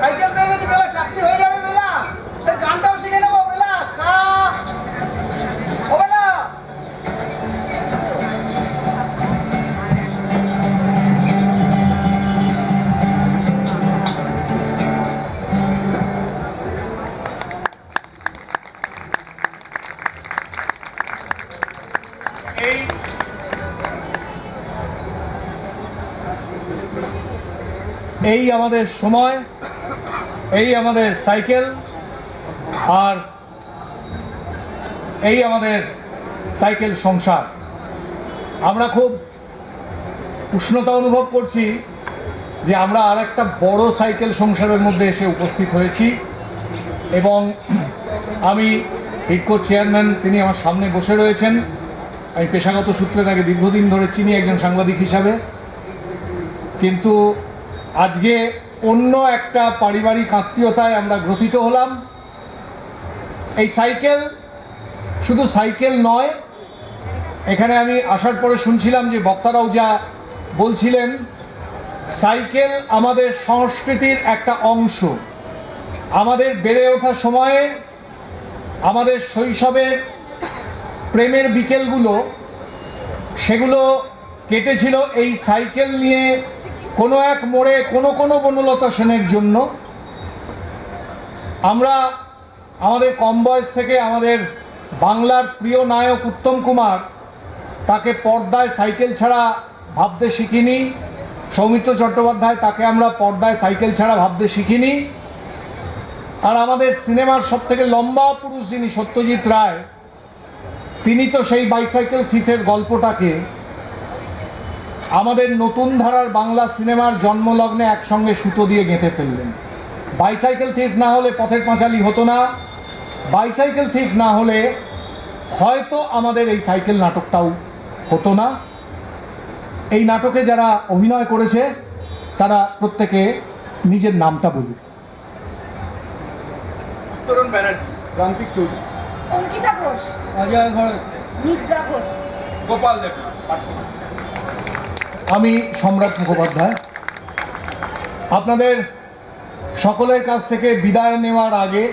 সাইকেল পেয়ে গেছি, বেলা চাকরি হয়ে যাবে, বেলা এই গানটাও শিখে নেবো, বেলা ও বেলা। এই আমাদের সময়, এই আমাদের সাইকেল, আর এই আমাদের সাইকেল সংসার। আমরা খুব উষ্ণতা অনুভব করছি যে আমরা আর একটা বড় সাইকেল সংসারের মধ্যে এসে উপস্থিত হয়েছি, এবং আমি হিডকোর চেয়ারম্যান, তিনি আমার সামনে বসে রয়েছেন। আমি পেশাগত সূত্রে তাকে দীর্ঘদিন ধরে চিনি একজন সাংবাদিক হিসাবে, কিন্তু আজকে অন্য একটা পারিবারিক আত্মীয়তায় আমরা গ্রথিত হলাম। এই সাইকেল শুধু সাইকেল নয়, এখানে আমি আসার পরে শুনছিলাম যে বক্তারাও যা বলছিলেন, সাইকেল আমাদের সংস্কৃতির একটা অংশ। আমাদের বেড়ে ওঠার সময়ে আমাদের শৈশবের প্রেমের বিকেলগুলো, সেগুলো কেটেছিল এই সাইকেল নিয়ে কোনো এক মোড়ে কোনো বনলতা সেনের জন্য। আমরা আমাদের কম বয়স থেকে আমাদের বাংলার প্রিয় নায়ক উত্তম কুমার, তাকে পর্দায় সাইকেল ছাড়া ভাবতে শিখিনি। সৌমিত্র চট্টোপাধ্যায়, তাকে আমরা পর্দায় সাইকেল ছাড়া ভাবতে শিখিনি। আর আমাদের সিনেমার সবথেকে লম্বা পুরুষ যিনি সত্যজিৎ রায়, তিনি তো সেই বাইসাইকেল থিফের গল্পটাকে আমাদের নতুন ধারার বাংলা সিনেমার জন্মলগ্নে একসঙ্গে সুতো দিয়ে গেঁথে ফেললেন। বাইসাইকেল থিফ না হলে পথের পাঁচালী হতো না, বাইসাইকেল থিফ না হলে হয়তো আমাদের এই সাইকেল নাটকটাও হতো না। এই নাটকে যারা অভিনয় করেছে তারা প্রত্যেকে নিজের নামটা বলুক। তরুণ ব্যানার্জি, প্রান্তিক চৌধুরী, অঙ্কিতা ঘোষ, অজয় ঘোষ, নিদ্রা ঘোষ, গোপাল দেব, আমি সম্রাট মুখোপাধ্যায়। আপনাদের সকলের কাছ থেকে বিদায় নেওয়ার আগে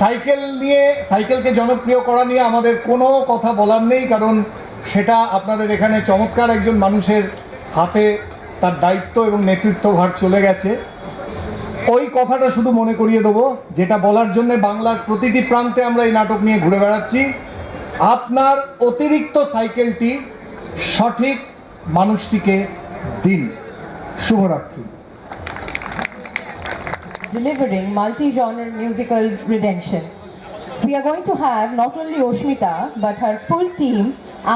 সাইকেল নিয়ে, সাইকেলকে জনপ্রিয় করা নিয়ে আমাদের কোনো কথা বলার নেই, কারণ সেটা আপনাদের এখানে চমৎকার একজন মানুষের হাতে তার দায়িত্ব এবং নেতৃত্বভার চলে গেছে। ওই কথাটা শুধু মনে করিয়ে দেবো যেটা বলার জন্য বাংলার প্রতিটি প্রান্তে আমরা এই নাটক নিয়ে ঘুরে বেড়াচ্ছি। আপনার অতিরিক্ত সাইকেলটি সঠিক মানুষটিকে দিন। শুভরাত্রি। Delivering multi-genre musical redemption. We are going to have not only Oshmita but her full team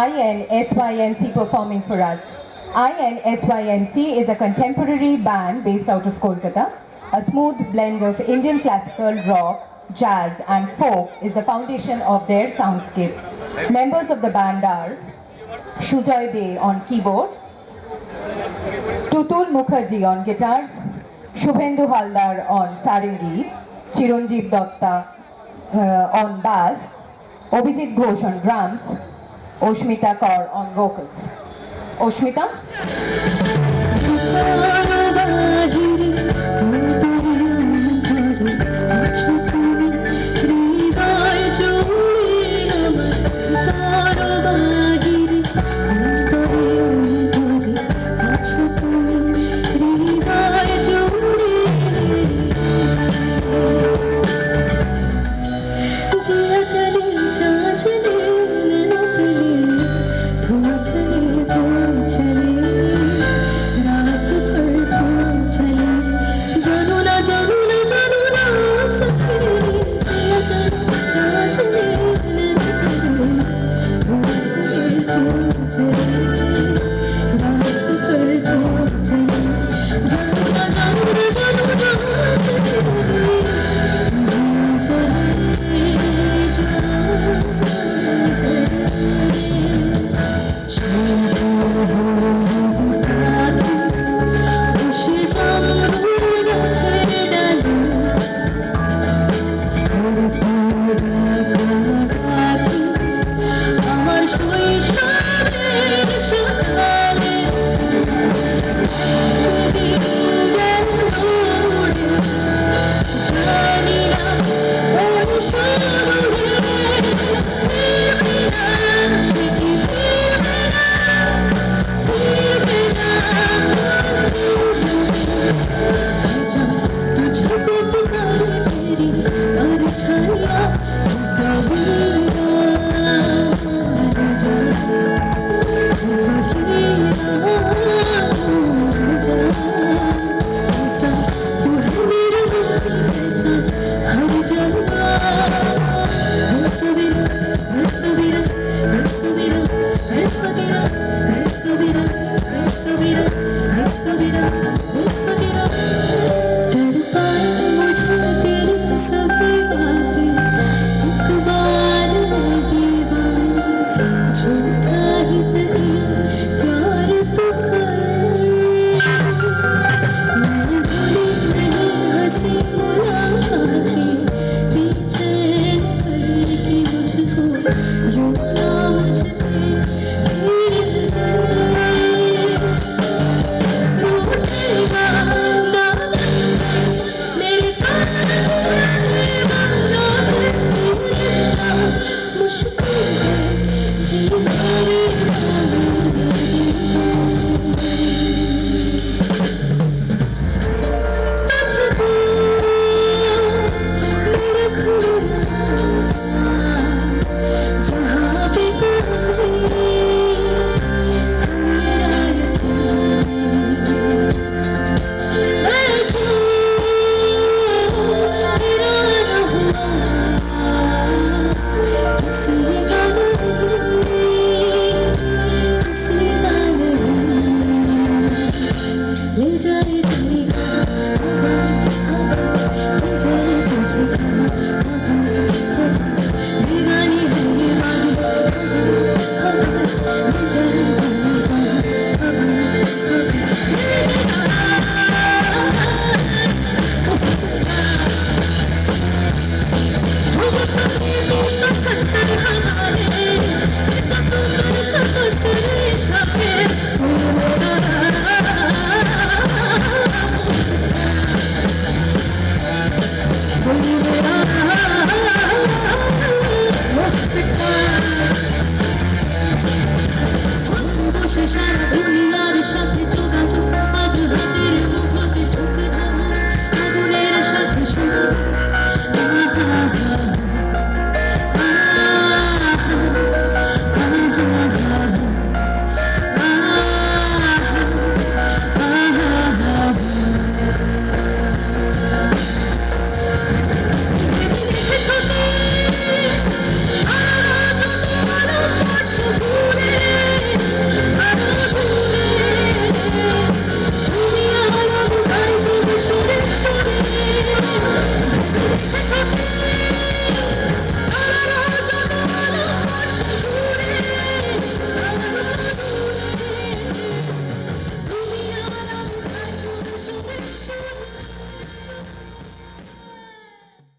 INSYNC performing for us. INSYNC is a contemporary band based out of Kolkata. A smooth blend of Indian classical, rock, jazz and folk is the foundation of their soundscape. Members of the band are Shujoy Dey on keyboard, Tutul Mukherjee on guitars, Shubhendu Haldar on sarangi, Chiranjeev Datta on bass, Abhijit Ghosh on drums, Oshmita Kaur on vocals. Oshmita?